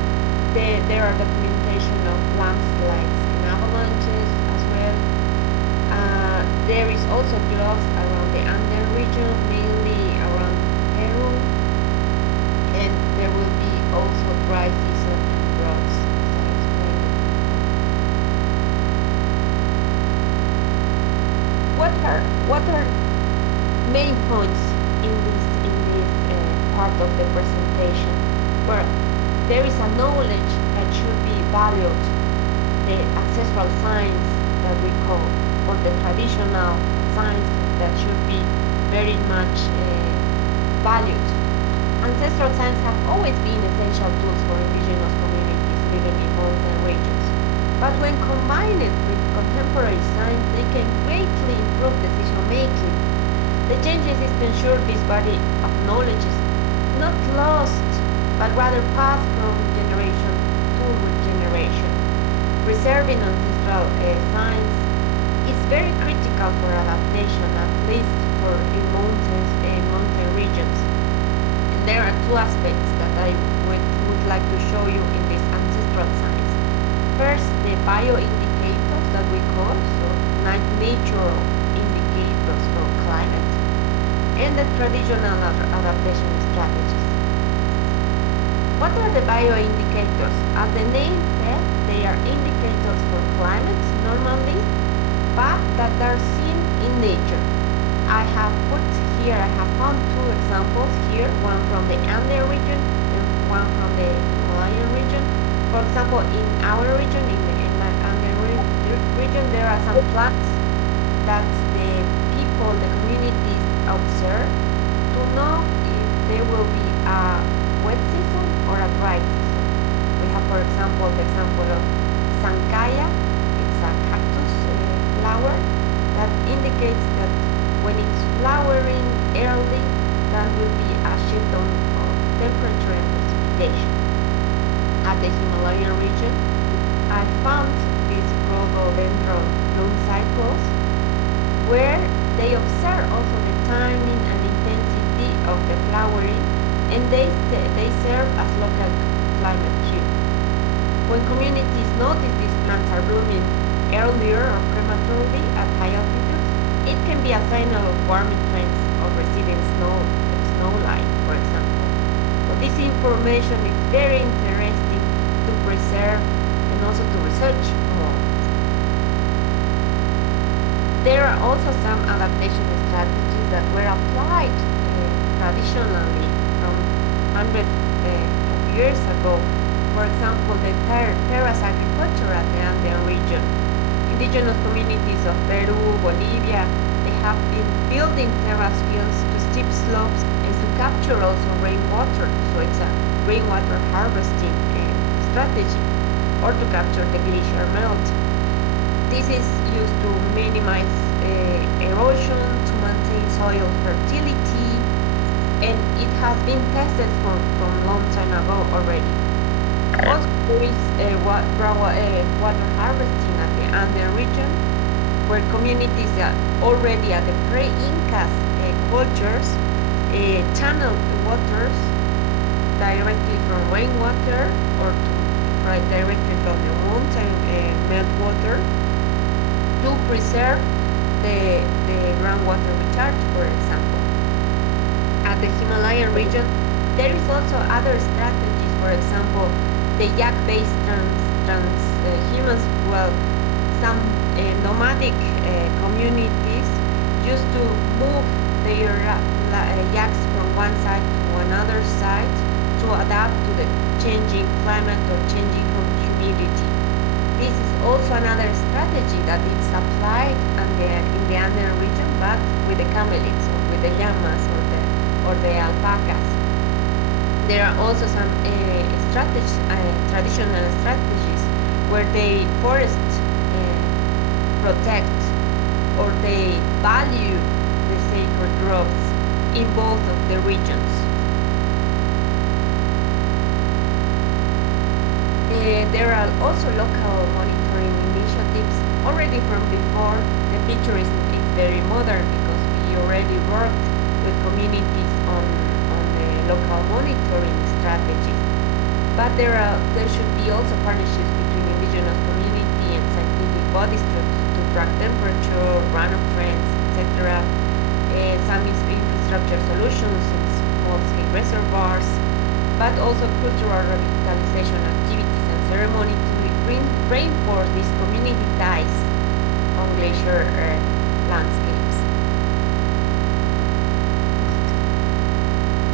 there are documentation of landslides and avalanches as well. There is also gloves around the Andean region, mainly around Peru, and there will be also dry season and droughts, as I explained before. What are main points in this part of the presentation? Well, there is a knowledge that should be valued, the ancestral science that we call, or the traditional science that should be very much valued. Ancestral science have always been essential tools for indigenous communities living in mountain regions. But when combined with contemporary science, they can greatly improve decision making. The changes is to ensure this body of knowledge is not lost, but rather passed from generation to generation. Preserving ancestral science is very critical for adaptation, at least for in mountain regions. And there are two aspects that I would like to show you in this ancestral science. First, the bioindicators that we call, so natural indicators for climate, and the traditional adaptation strategies. What are the bioindicators? As the name says, they are indicators for climate normally, but that are seen in nature. I have found two examples here, one from the Andean region and one from the Himalayan region. For example, in our region, in the Andean region, there are some plants that the people, the communities observe to know if there will be a wet season or a dry season. We have, for example, the example of Sankaya. It's a cactus flower that indicates that when it's flowering early, at the Himalayan region. I found these rhododendron bloom cycles where they observe also the timing and intensity of the flowering, and they serve as local climate cue. When communities notice these plants are blooming earlier or prematurely at high altitudes, it can be a signal of warming trends of receding snow line, for example. So this information is very interesting to preserve and also to research more. There are also some adaptation strategies that were applied traditionally from hundreds of years ago. For example, the terrace agriculture at the Andean region. Indigenous communities of Peru, Bolivia, they have been building terrace fields to steep slopes and to capture also rainwater. So it's a rainwater harvesting strategy, or to capture the glacier melt. This is used to minimize erosion, to maintain soil fertility, and it has been tested from long time ago already. Also, there is water harvesting at the Andean region, where communities are already at the pre-Incas cultures channel the waters directly from rainwater or directly from the mountain meltwater to preserve the groundwater recharge, for example. At the Himalayan region, there is also other strategies, for example, the yak-based transhumans. Well, some nomadic communities used to move their yaks from one side to another side to adapt to the changing climate or changing humidity. This is also another strategy that is applied in the Andean region, but with the camelids or with the llamas or the alpacas. There are also some traditional strategies where they forest protect or they value the sacred groves in both of the regions. There are also local monitoring initiatives already from before. The picture is very modern because we already worked with communities on the local monitoring strategies. But there should be also partnerships between indigenous community and scientific bodies to track temperature, runoff trends, etc. Some infrastructure solutions in small-scale reservoirs, but also cultural revitalization activities and ceremony to reinforce these community ties on glacier landscapes.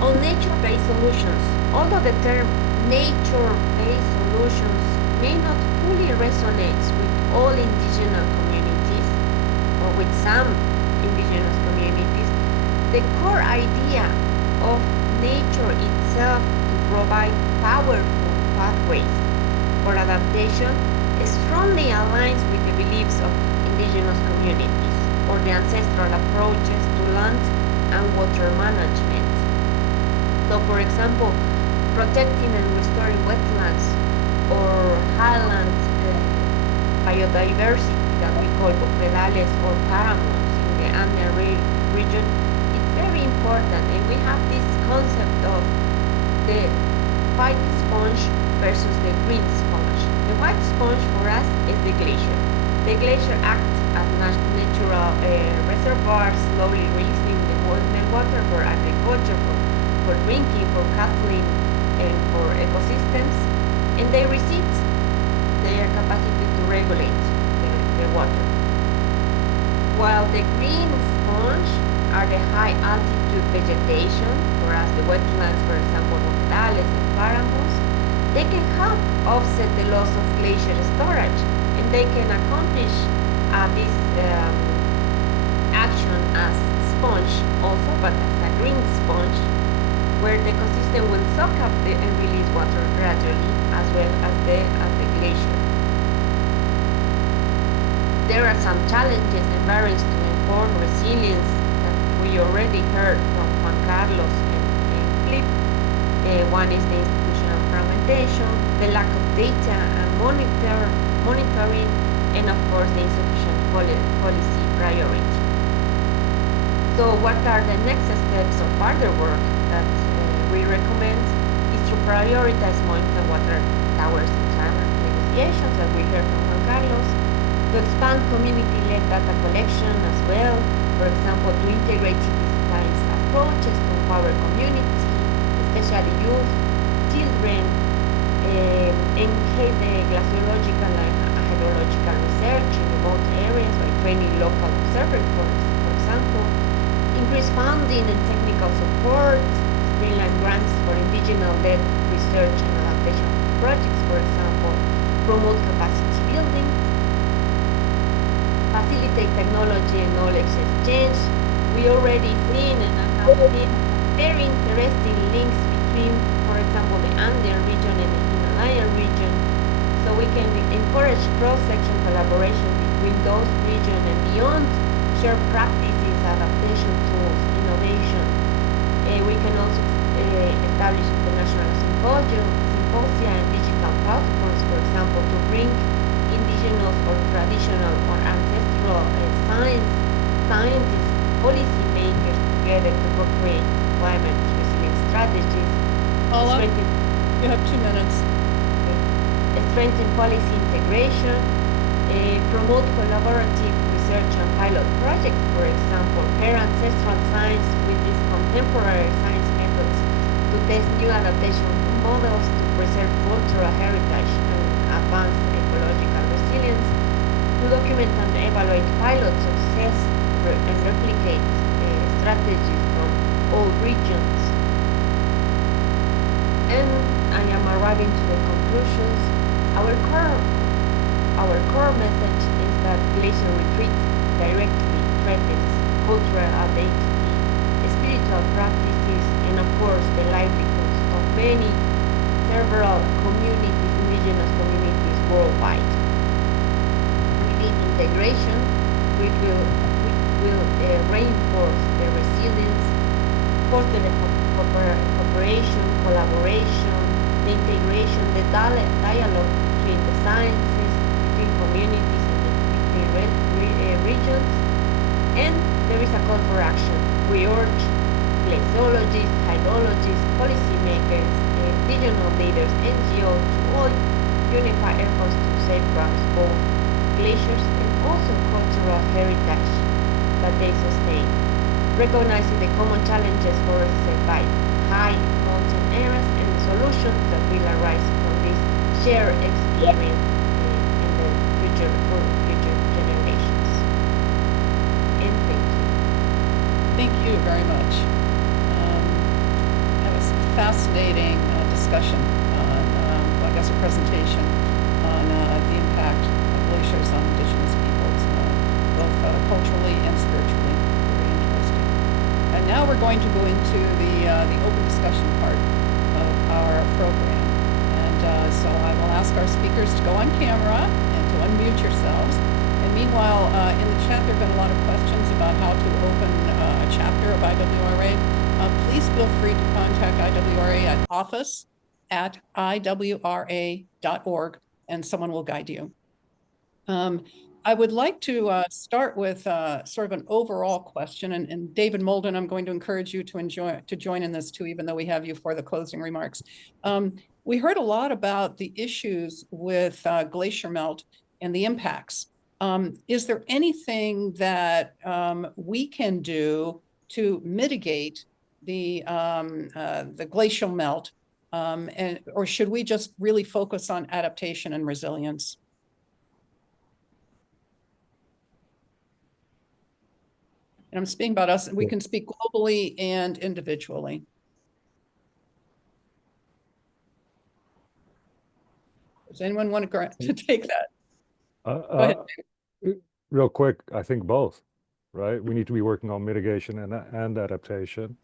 On nature-based solutions, although the term nature-based solutions may not fully resonate with all indigenous communities or with some indigenous communities, the core idea of nature itself to provide powerful pathways for adaptation strongly aligns with the beliefs of indigenous communities or the ancestral approaches to land and water management. So, for example, protecting and restoring wetlands or highland biodiversity that we call bofedales or paramons in the Andean region is very important, and we have this concept of the white sponge versus the green sponge. The white sponge for us is the glacier. The glacier acts as natural reservoirs, slowly releasing the meltwater for agriculture, for drinking, for castling, and for ecosystems, and they receive their capacity to regulate the water. While the green sponge are the high altitude vegetation, whereas the wetlands, for example, bofedales and paramos, they can help offset the loss of glacier storage, and they can accomplish this action as sponge also, but as a green sponge, where the ecosystem will soak up and release water gradually, as well as the glacier. There are some challenges and barriers to inform resilience that we already heard from Juan Carlos and Flip. One is the institutional fragmentation, the lack of data and monitoring, and of course the insufficient policy priority. So what are the next steps of further work that we recommend is to prioritize monitoring water towers in climate negotiations, as we heard from Juan Carlos, to expand community-led data collection as well, for example, to integrate city science approaches to empower community, especially youth, children, enhance the glaciological and hydrological research in remote areas by training local observers, for example, increase funding and technical support, streamline grants for indigenous-led research and adaptation projects, for example, promote capacity building, facilitate technology and knowledge exchange. We already seen and have seen very interesting links between, for example, the Andean region and the Himalayan region. So we can encourage cross-section collaboration between those regions and beyond, share practices, adaptation tools, innovation. We can also establish international symposia and digital platforms, for example, to bring indigenous or traditional or ancestral scientists, policymakers together to co-create climate resilient strategies. Paula, you have 2 minutes. Strengthen policy integration, promote collaborative research and pilot projects, for example, pair ancestral science with these contemporary science methods to test new adaptation models to preserve cultural heritage and advance ecological resilience, to document and evaluate pilot success and replicate strategies from all regions. And I am arriving to the conclusions. Our core message is that glacier retreat directly threatens cultural identity, spiritual practices, and of course the livelihoods of several communities, indigenous communities worldwide. With this integration, we will reinforce the resilience, foster the cooperation, collaboration, the integration, the dialogue between the sciences, between communities and between regions, and there is a call for action. We urge glaciologists, hydrologists, policymakers, regional leaders, NGOs to all unify efforts to safeguard both glaciers and also cultural heritage that they sustain, recognizing the common challenges forested by high mountain areas and the solutions that will arise from this shared experience in the future for future generations. And thank you. Thank you very much. That was a fascinating discussion on, well, I guess a presentation on the impact of glaciers on indigenous peoples, both culturally and spiritually. Very interesting. And now we're going to go into the open discussion part of our program. And so I will ask our speakers to go on camera and to unmute yourselves. And meanwhile, in the chat, there have been a lot of questions about how to open a chapter of IWRA. Please feel free to contact IWRA at office@iwra.org, and someone will guide you. I would like to start with sort of an overall question, and David Molden, I'm going to encourage you to join in this too, even though we have you for the closing remarks. We heard a lot about the issues with glacier melt and the impacts. Is there anything that we can do to mitigate the glacial melt, or should we just really focus on adaptation and resilience? And I'm speaking about us. We can speak globally and individually. Does anyone want to take that? Go ahead. Real quick, I think both, right? We need to be working on mitigation and adaptation.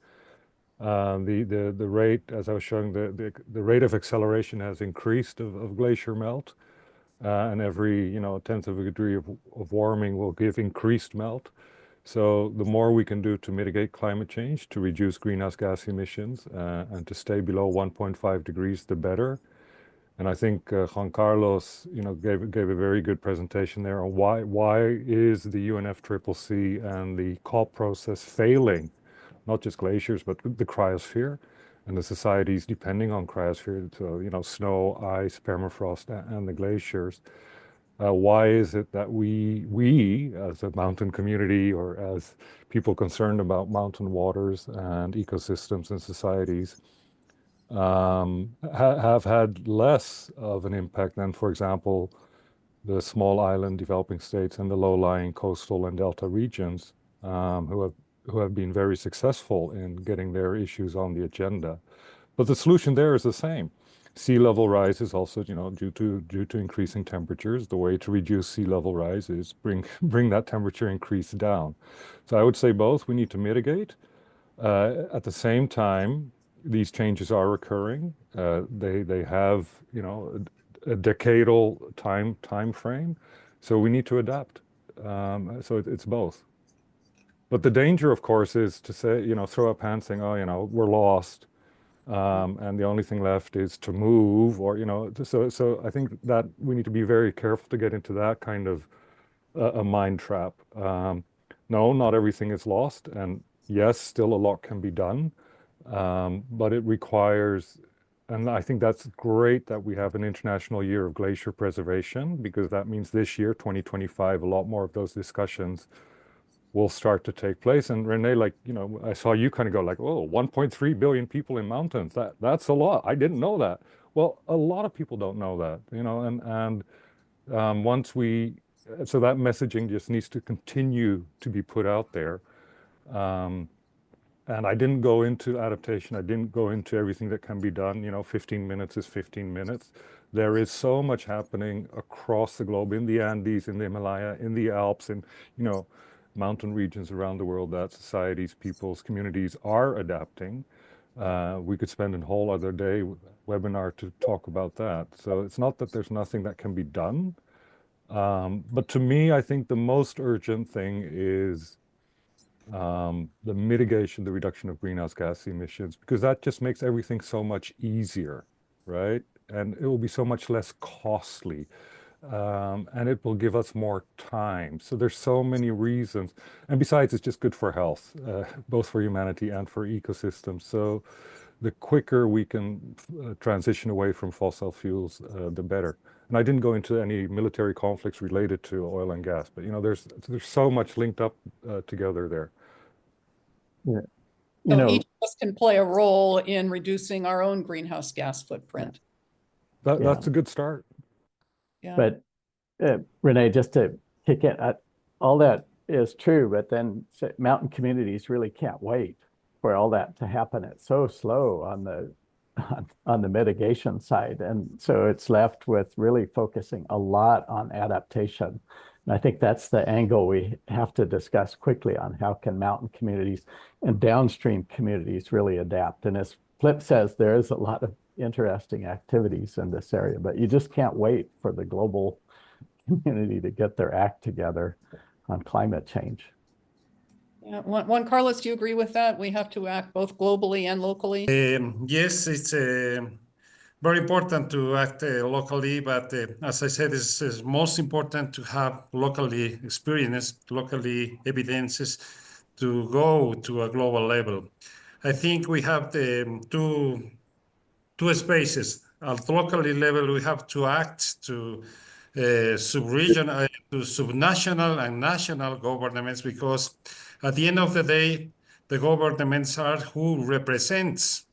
The rate, as I was showing, the rate of acceleration has increased of glacier melt, and every 1/10 of a degree of warming will give increased melt. So the more we can do to mitigate climate change, to reduce greenhouse gas emissions, and to stay below 1.5 degrees, the better. And I think Juan Carlos, gave a very good presentation there on why is the UNFCCC and the COP process failing, not just glaciers, but the cryosphere and the societies depending on cryosphere, so, snow, ice, permafrost, and the glaciers. Why is it that we as a mountain community or as people concerned about mountain waters and ecosystems and societies have had less of an impact than, for example, the small island developing states and the low-lying coastal and delta regions who have been very successful in getting their issues on the agenda. But the solution there is the same. Sea level rise is also, due to increasing temperatures. The way to reduce sea level rise is bring that temperature increase down. So I would say both. We need to mitigate. At the same time, these changes are occurring. They have, a decadal time frame. So we need to adapt. So it's both. But the danger, of course, is to say, throw up hands saying, oh, we're lost. And the only thing left is to move, or, so I think that we need to be very careful to get into that kind of a mind trap. No, not everything is lost. And yes, still a lot can be done. But it requires, and I think that's great that we have an International Year of Glacier Preservation, because that means this year, 2025, a lot more of those discussions will start to take place. And Renee, I saw you kind of go like, oh, 1.3 billion people in mountains. That's a lot. I didn't know that. Well, a lot of people don't know that, and so that messaging just needs to continue to be put out there. And I didn't go into adaptation. I didn't go into everything that can be done. 15 minutes is 15 minutes. There is so much happening across the globe, in the Andes, in the Himalaya, in the Alps, and, mountain regions around the world that societies, peoples, communities are adapting. We could spend a whole other day webinar to talk about that. So it's not that there's nothing that can be done. But to me, I think the most urgent thing is the mitigation, the reduction of greenhouse gas emissions, because that just makes everything so much easier, right? And it will be so much less costly. And it will give us more time. So there's so many reasons. And besides, it's just good for health, both for humanity and for ecosystems. So the quicker we can transition away from fossil fuels, the better. And I didn't go into any military conflicts related to oil and gas, but there's so much linked up together there. Yeah. So each of us can play a role in reducing our own greenhouse gas footprint. That's a good start. Yeah. But Renee, just to kick in, all that is true, but then mountain communities really can't wait for all that to happen. It's so slow on the mitigation side. And so it's left with really focusing a lot on adaptation. And I think that's the angle we have to discuss quickly on how can mountain communities and downstream communities really adapt. And as Flip says, there is a lot of interesting activities in this area, but you just can't wait for the global community to get their act together on climate change. Yeah. Juan Carlos, do you agree with that? We have to act both globally and locally? Yes, it's very important to act locally, but as I said, it's most important to have locally experienced, locally evidences to go to a global level. I think we have two spaces. At locally level, we have to act to sub-regional, to subnational and national governments, because at the end of the day, the governments are who represents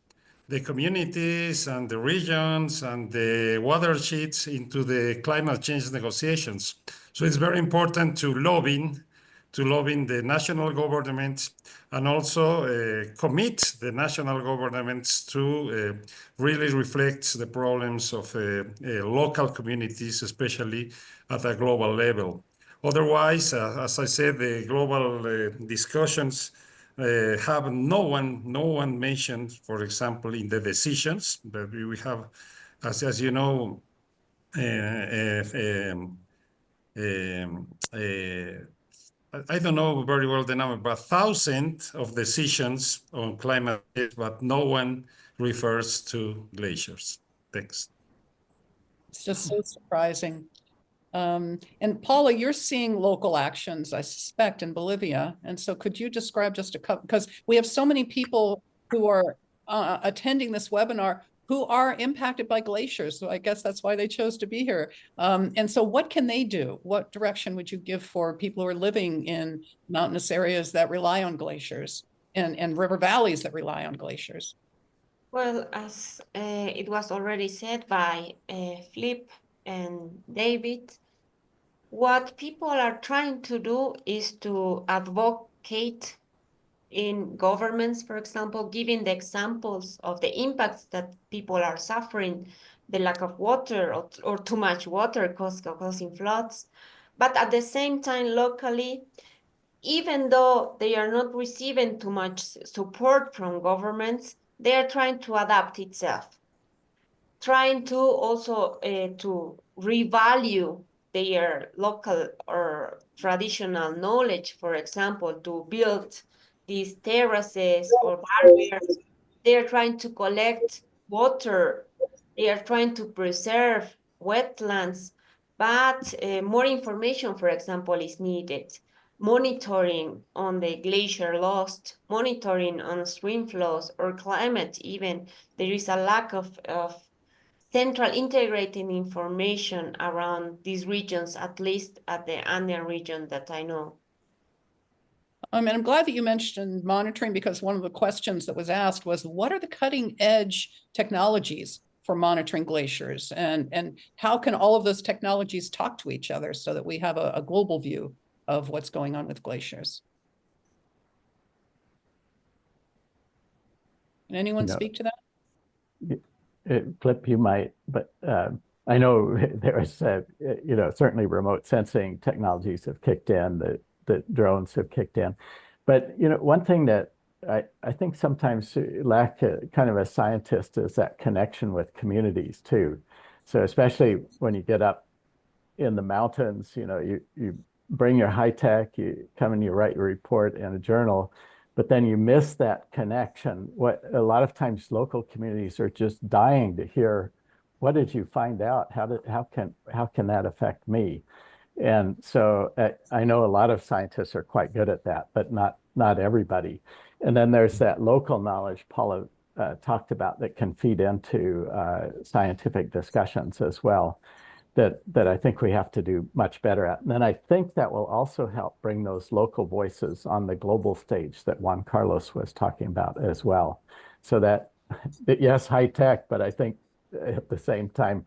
the communities and the regions and the watersheds into the climate change negotiations. So it's very important to lobby the national governments and also commit the national governments to really reflect the problems of local communities, especially at a global level. Otherwise, as I said, the global discussions have no one mentioned, for example, in the decisions that we have, as you know, I don't know very well the number, but thousands of decisions on climate change, but no one refers to glaciers. Thanks. It's just so surprising. And Paula, you're seeing local actions, I suspect, in Bolivia. And so could you describe just a couple, because we have so many people who are attending this webinar who are impacted by glaciers. So I guess that's why they chose to be here. And so what can they do? What direction would you give for people who are living in mountainous areas that rely on glaciers and river valleys that rely on glaciers? Well, as it was already said by Flip and David, what people are trying to do is to advocate in governments, for example, giving the examples of the impacts that people are suffering, the lack of water or too much water causing floods. But at the same time, locally, even though they are not receiving too much support from governments, they are trying to adapt itself, trying to also to revalue their local or traditional knowledge, for example, to build these terraces or barriers. They are trying to collect water. They are trying to preserve wetlands, but more information, for example, is needed. Monitoring on the glacier lost, monitoring on stream flows or climate even. There is a lack of central integrating information around these regions, at least at the Andean region that I know. And I'm glad that you mentioned monitoring, because one of the questions that was asked was, what are the cutting edge technologies for monitoring glaciers? And how can all of those technologies talk to each other so that we have a global view of what's going on with glaciers? Can anyone speak to that? Flip, you might, but I know there is, certainly remote sensing technologies have kicked in, the drones have kicked in. But, one thing that I think sometimes lack kind of a scientist is that connection with communities too. So especially when you get up in the mountains, you bring your high tech, you come and you write your report in a journal, but then you miss that connection. What a lot of times local communities are just dying to hear, what did you find out? How can that affect me? And so I know a lot of scientists are quite good at that, but not everybody. And then there's that local knowledge Paula talked about that can feed into scientific discussions as well, that I think we have to do much better at. And then I think that will also help bring those local voices on the global stage that Juan Carlos was talking about as well. So that yes, high tech, but I think at the same time,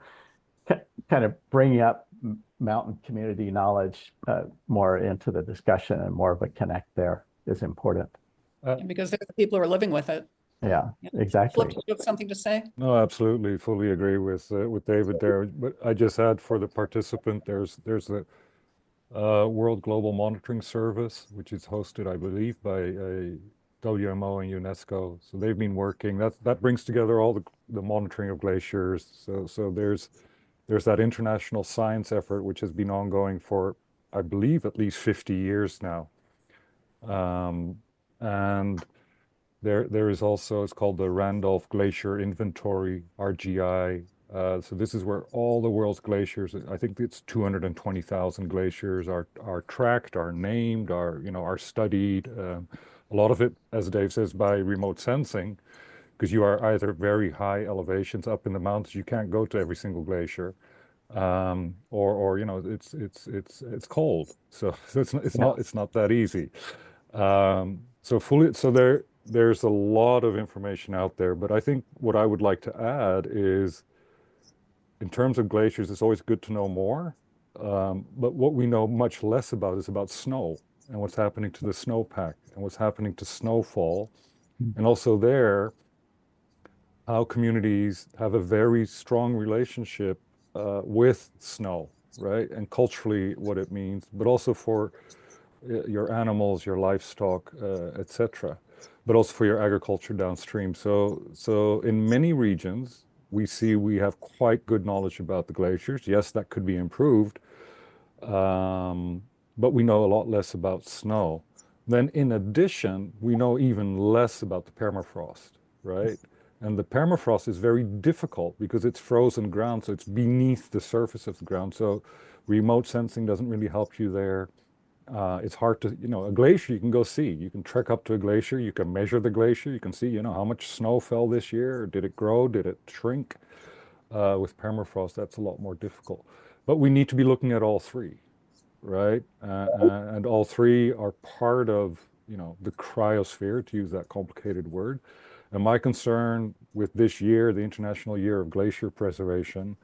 kind of bringing up mountain community knowledge more into the discussion, and more of a connect there is important. Because there are people who are living with it. Yeah, exactly. Flip, you have something to say? No, absolutely, fully agree with David there. But I just add for the participant, there's the World Global Monitoring Service, which is hosted, I believe, by WMO and UNESCO. So they've been working. That brings together all the monitoring of glaciers. So there's that international science effort, which has been ongoing for, I believe, at least 50 years now. And there is also, it's called the Randolph Glacier Inventory, RGI. So this is where all the world's glaciers, I think it's 220,000 glaciers are tracked, are named, are studied. A lot of it, as Dave says, by remote sensing, because you are either very high elevations up in the mountains, you can't go to every single glacier, or it's cold, so it's not that easy. So there's a lot of information out there, but I think what I would like to add is, in terms of glaciers, it's always good to know more. But what we know much less about is about snow, and what's happening to the snowpack, and what's happening to snowfall. And also how communities have a very strong relationship with snow, right? And culturally what it means, but also for your animals, your livestock, etc., but also for your agriculture downstream. So in many regions, we have quite good knowledge about the glaciers. Yes, that could be improved, but we know a lot less about snow. Then in addition, we know even less about the permafrost, right? And the permafrost is very difficult because it's frozen ground, so it's beneath the surface of the ground. So remote sensing doesn't really help you there. It's hard to, a glacier you can go see. You can trek up to a glacier, you can measure the glacier, you can see, how much snow fell this year. Did it grow? Did it shrink? With permafrost, that's a lot more difficult. But we need to be looking at all three, right? And all three are part of, the cryosphere, to use that complicated word. And my concern with this year, the International Year of Glacier Preservation,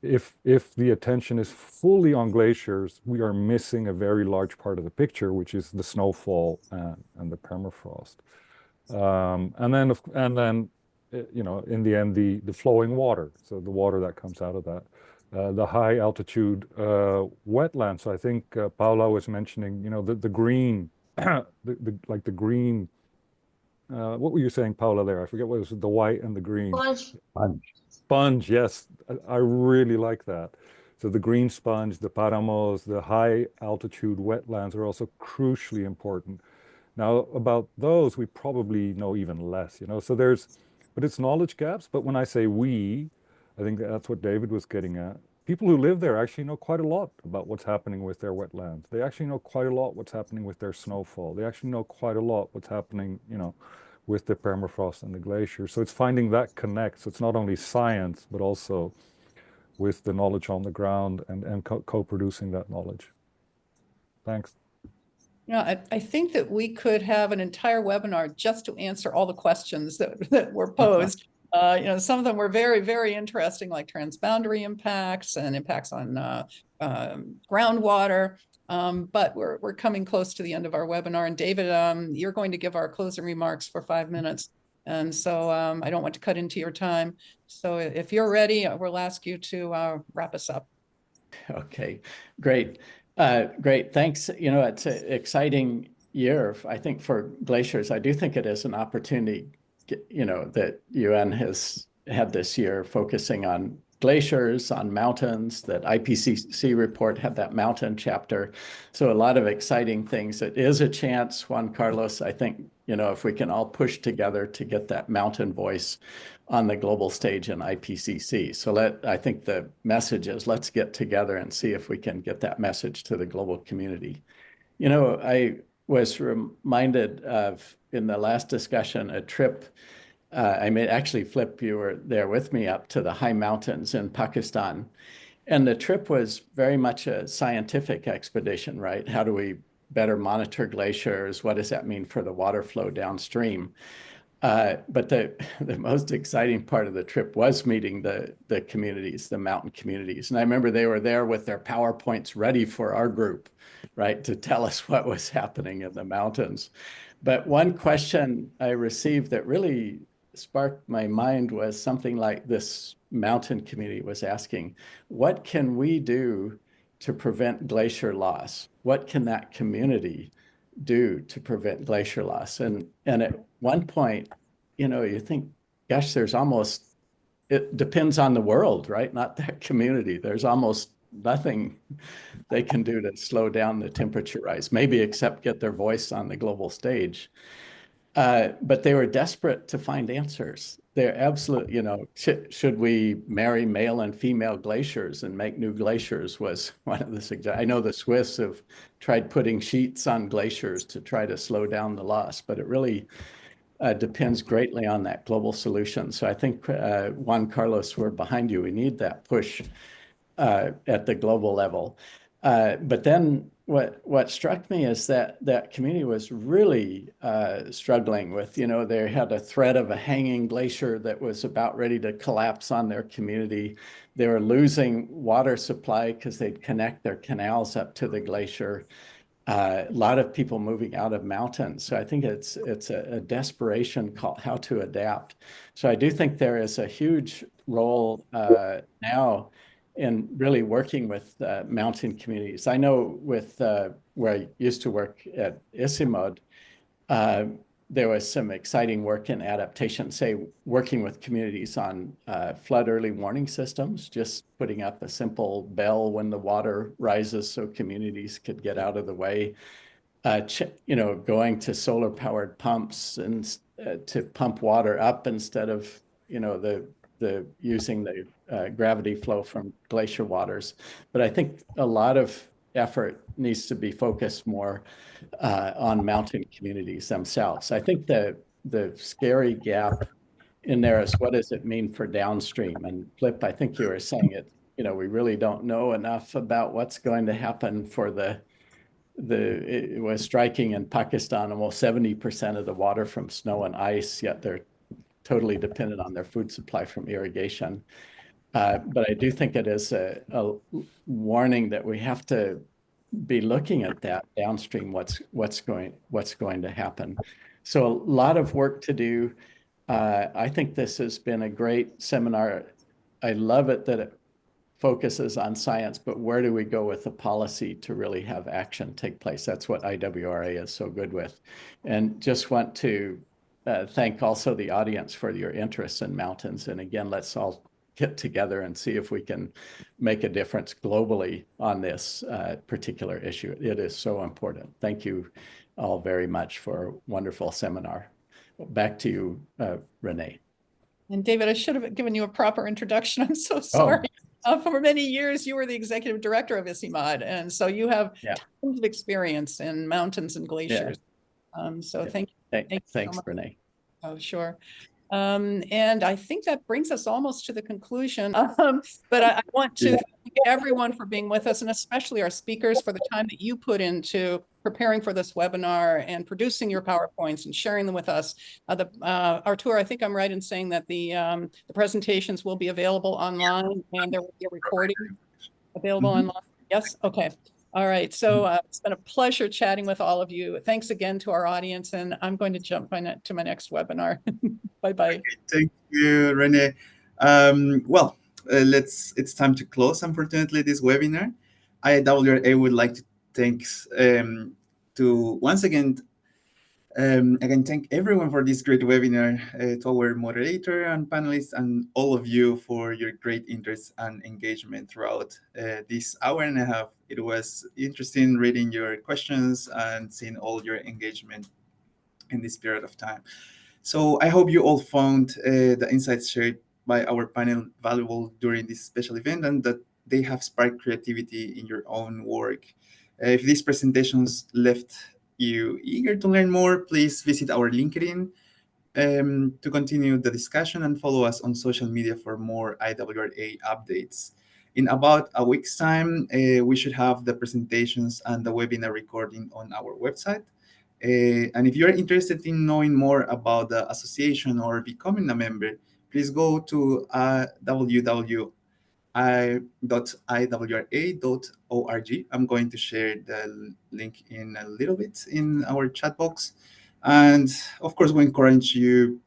if the attention is fully on glaciers, we are missing a very large part of the picture, which is the snowfall and the permafrost. And then, in the end, the flowing water, so the water that comes out of that. The high altitude wetlands. So I think Paula was mentioning, the green, like the green. What were you saying, Paula? There, I forget what it was. The white and the green. Sponge. Sponge, yes, I really like that. So the green sponge, the paramos, the high altitude wetlands are also crucially important. Now, about those, we probably know even less, So but it's knowledge gaps. But when I say we, I think that's what David was getting at. People who live there actually know quite a lot about what's happening with their wetlands. They actually know quite a lot what's happening with their snowfall. They actually know quite a lot what's happening, with the permafrost and the glaciers. So it's finding that connect. So it's not only science, but also with the knowledge on the ground and co-producing that knowledge. Thanks. I think that we could have an entire webinar just to answer all the questions that were posed. Some of them were very, very interesting, like transboundary impacts and impacts on groundwater. But we're coming close to the end of our webinar. And David, you're going to give our closing remarks for 5 minutes. And so I don't want to cut into your time. So if you're ready, we'll ask you to wrap us up. Okay, great. Great, thanks. It's an exciting year, I think, for glaciers. I do think it is an opportunity, that UN has had this year focusing on glaciers, on mountains. That IPCC report had that mountain chapter. So a lot of exciting things. It is a chance, Juan Carlos, I think, if we can all push together to get that mountain voice on the global stage in IPCC. So I think the message is, let's get together and see if we can get that message to the global community. I was reminded of, in the last discussion, a trip I made. Actually, Flip, you were there with me up to the high mountains in Pakistan. And the trip was very much a scientific expedition, right? How do we better monitor glaciers? What does that mean for the water flow downstream? But the most exciting part of the trip was meeting the communities, the mountain communities. And I remember they were there with their PowerPoints ready for our group, right, to tell us what was happening in the mountains. But one question I received that really sparked my mind was something like this mountain community was asking, what can we do to prevent glacier loss? What can that community do to prevent glacier loss? And at one point, you think, gosh, it depends on the world, right? Not that community. There's almost nothing they can do to slow down the temperature rise, maybe except get their voice on the global stage. But they were desperate to find answers. They're absolute, should we marry male and female glaciers and make new glaciers was one of the suggestions. I know the Swiss have tried putting sheets on glaciers to try to slow down the loss, but it really depends greatly on that global solution. So I think, Juan Carlos, we're behind you. We need that push at the global level. But then what struck me is that community was really struggling with, they had a threat of a hanging glacier that was about ready to collapse on their community. They were losing water supply because they'd connect their canals up to the glacier. A lot of people moving out of mountains. So I think it's a desperation call, how to adapt. So I do think there is a huge role now in really working with mountain communities. I know with where I used to work at ISIMOD, there was some exciting work in adaptation, say working with communities on flood early warning systems, just putting up a simple bell when the water rises so communities could get out of the way. going to solar powered pumps and to pump water up instead of, the using the gravity flow from glacier waters. But I think a lot of effort needs to be focused more on mountain communities themselves. I think the scary gap in there is, what does it mean for downstream? And Flip, I think you were saying it, we really don't know enough about what's going to happen for it was striking in Pakistan, almost 70% of the water from snow and ice, yet they're totally dependent on their food supply from irrigation. But I do think it is a warning that we have to be looking at that downstream, what's going to happen. So a lot of work to do. I think this has been a great seminar. I love it that it focuses on science, but where do we go with the policy to really have action take place? That's what IWRA is so good with. And just want to thank also the audience for your interest in mountains. And again, let's all get together and see if we can make a difference globally on this particular issue. It is so important. Thank you all very much for a wonderful seminar. Back to you, Renee. And David, I should have given you a proper introduction. I'm so sorry. For many years, you were the executive director of ICIMOD, and so you have tons of experience in mountains and glaciers. So thank you. Thanks, so Renee. Oh, sure. And I think that brings us almost to the conclusion. But I want to thank everyone for being with us, and especially our speakers for the time that you put into preparing for this webinar and producing your PowerPoints and sharing them with us. Artur, I think I'm right in saying that the presentations will be available online, and there will be a recording available online. Yes? Okay. All right. So it's been a pleasure chatting with all of you. Thanks again to our audience, and I'm going to jump to my next webinar. Bye-bye. Okay, thank you, Renee. It's time to close, unfortunately, this webinar. IWRA would like to thank once again, thank everyone for this great webinar, to our moderator and panelists, and all of you for your great interest and engagement throughout this hour and a half. It was interesting reading your questions and seeing all your engagement in this period of time. So I hope you all found the insights shared by our panel valuable during this special event, and that they have sparked creativity in your own work. If these presentations left you eager to learn more, please visit our LinkedIn to continue the discussion, and follow us on social media for more IWRA updates. In about a week's time, we should have the presentations and the webinar recording on our website. And if you're interested in knowing more about the association or becoming a member, please go to www.iwra.org. I'm going to share the link in a little bit in our chat box. And of course, we encourage you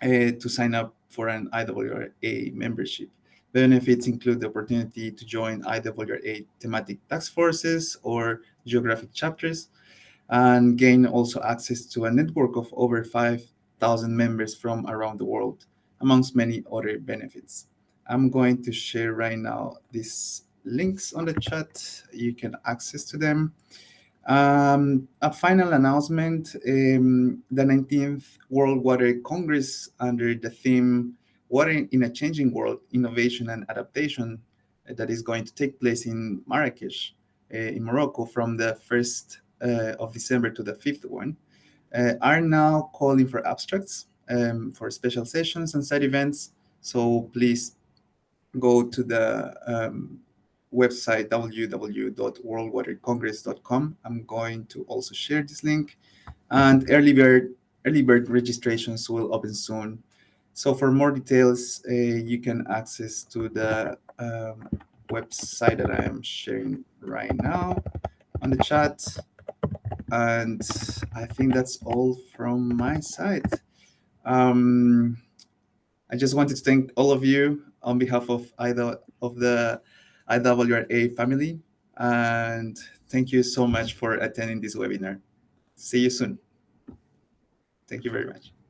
to sign up for an IWRA membership. Benefits include the opportunity to join IWRA thematic task forces or geographic chapters, and gain also access to a network of over 5,000 members from around the world, amongst many other benefits. I'm going to share right now these links on the chat. You can access to them. A final announcement, the 19th World Water Congress, under the theme Water in a Changing World, Innovation and Adaptation, that is going to take place in Marrakesh, in Morocco, from the 1st of December to the 5th one, are now calling for abstracts for special sessions and side events. So please go to the website www.worldwatercongress.com. I'm going to also share this link, and early bird registrations will open soon. So for more details, you can access to the website that I am sharing right now on the chat. And I think that's all from my side. I just wanted to thank all of you on behalf of the IWRA family, and thank you so much for attending this webinar. See you soon. Thank you very much.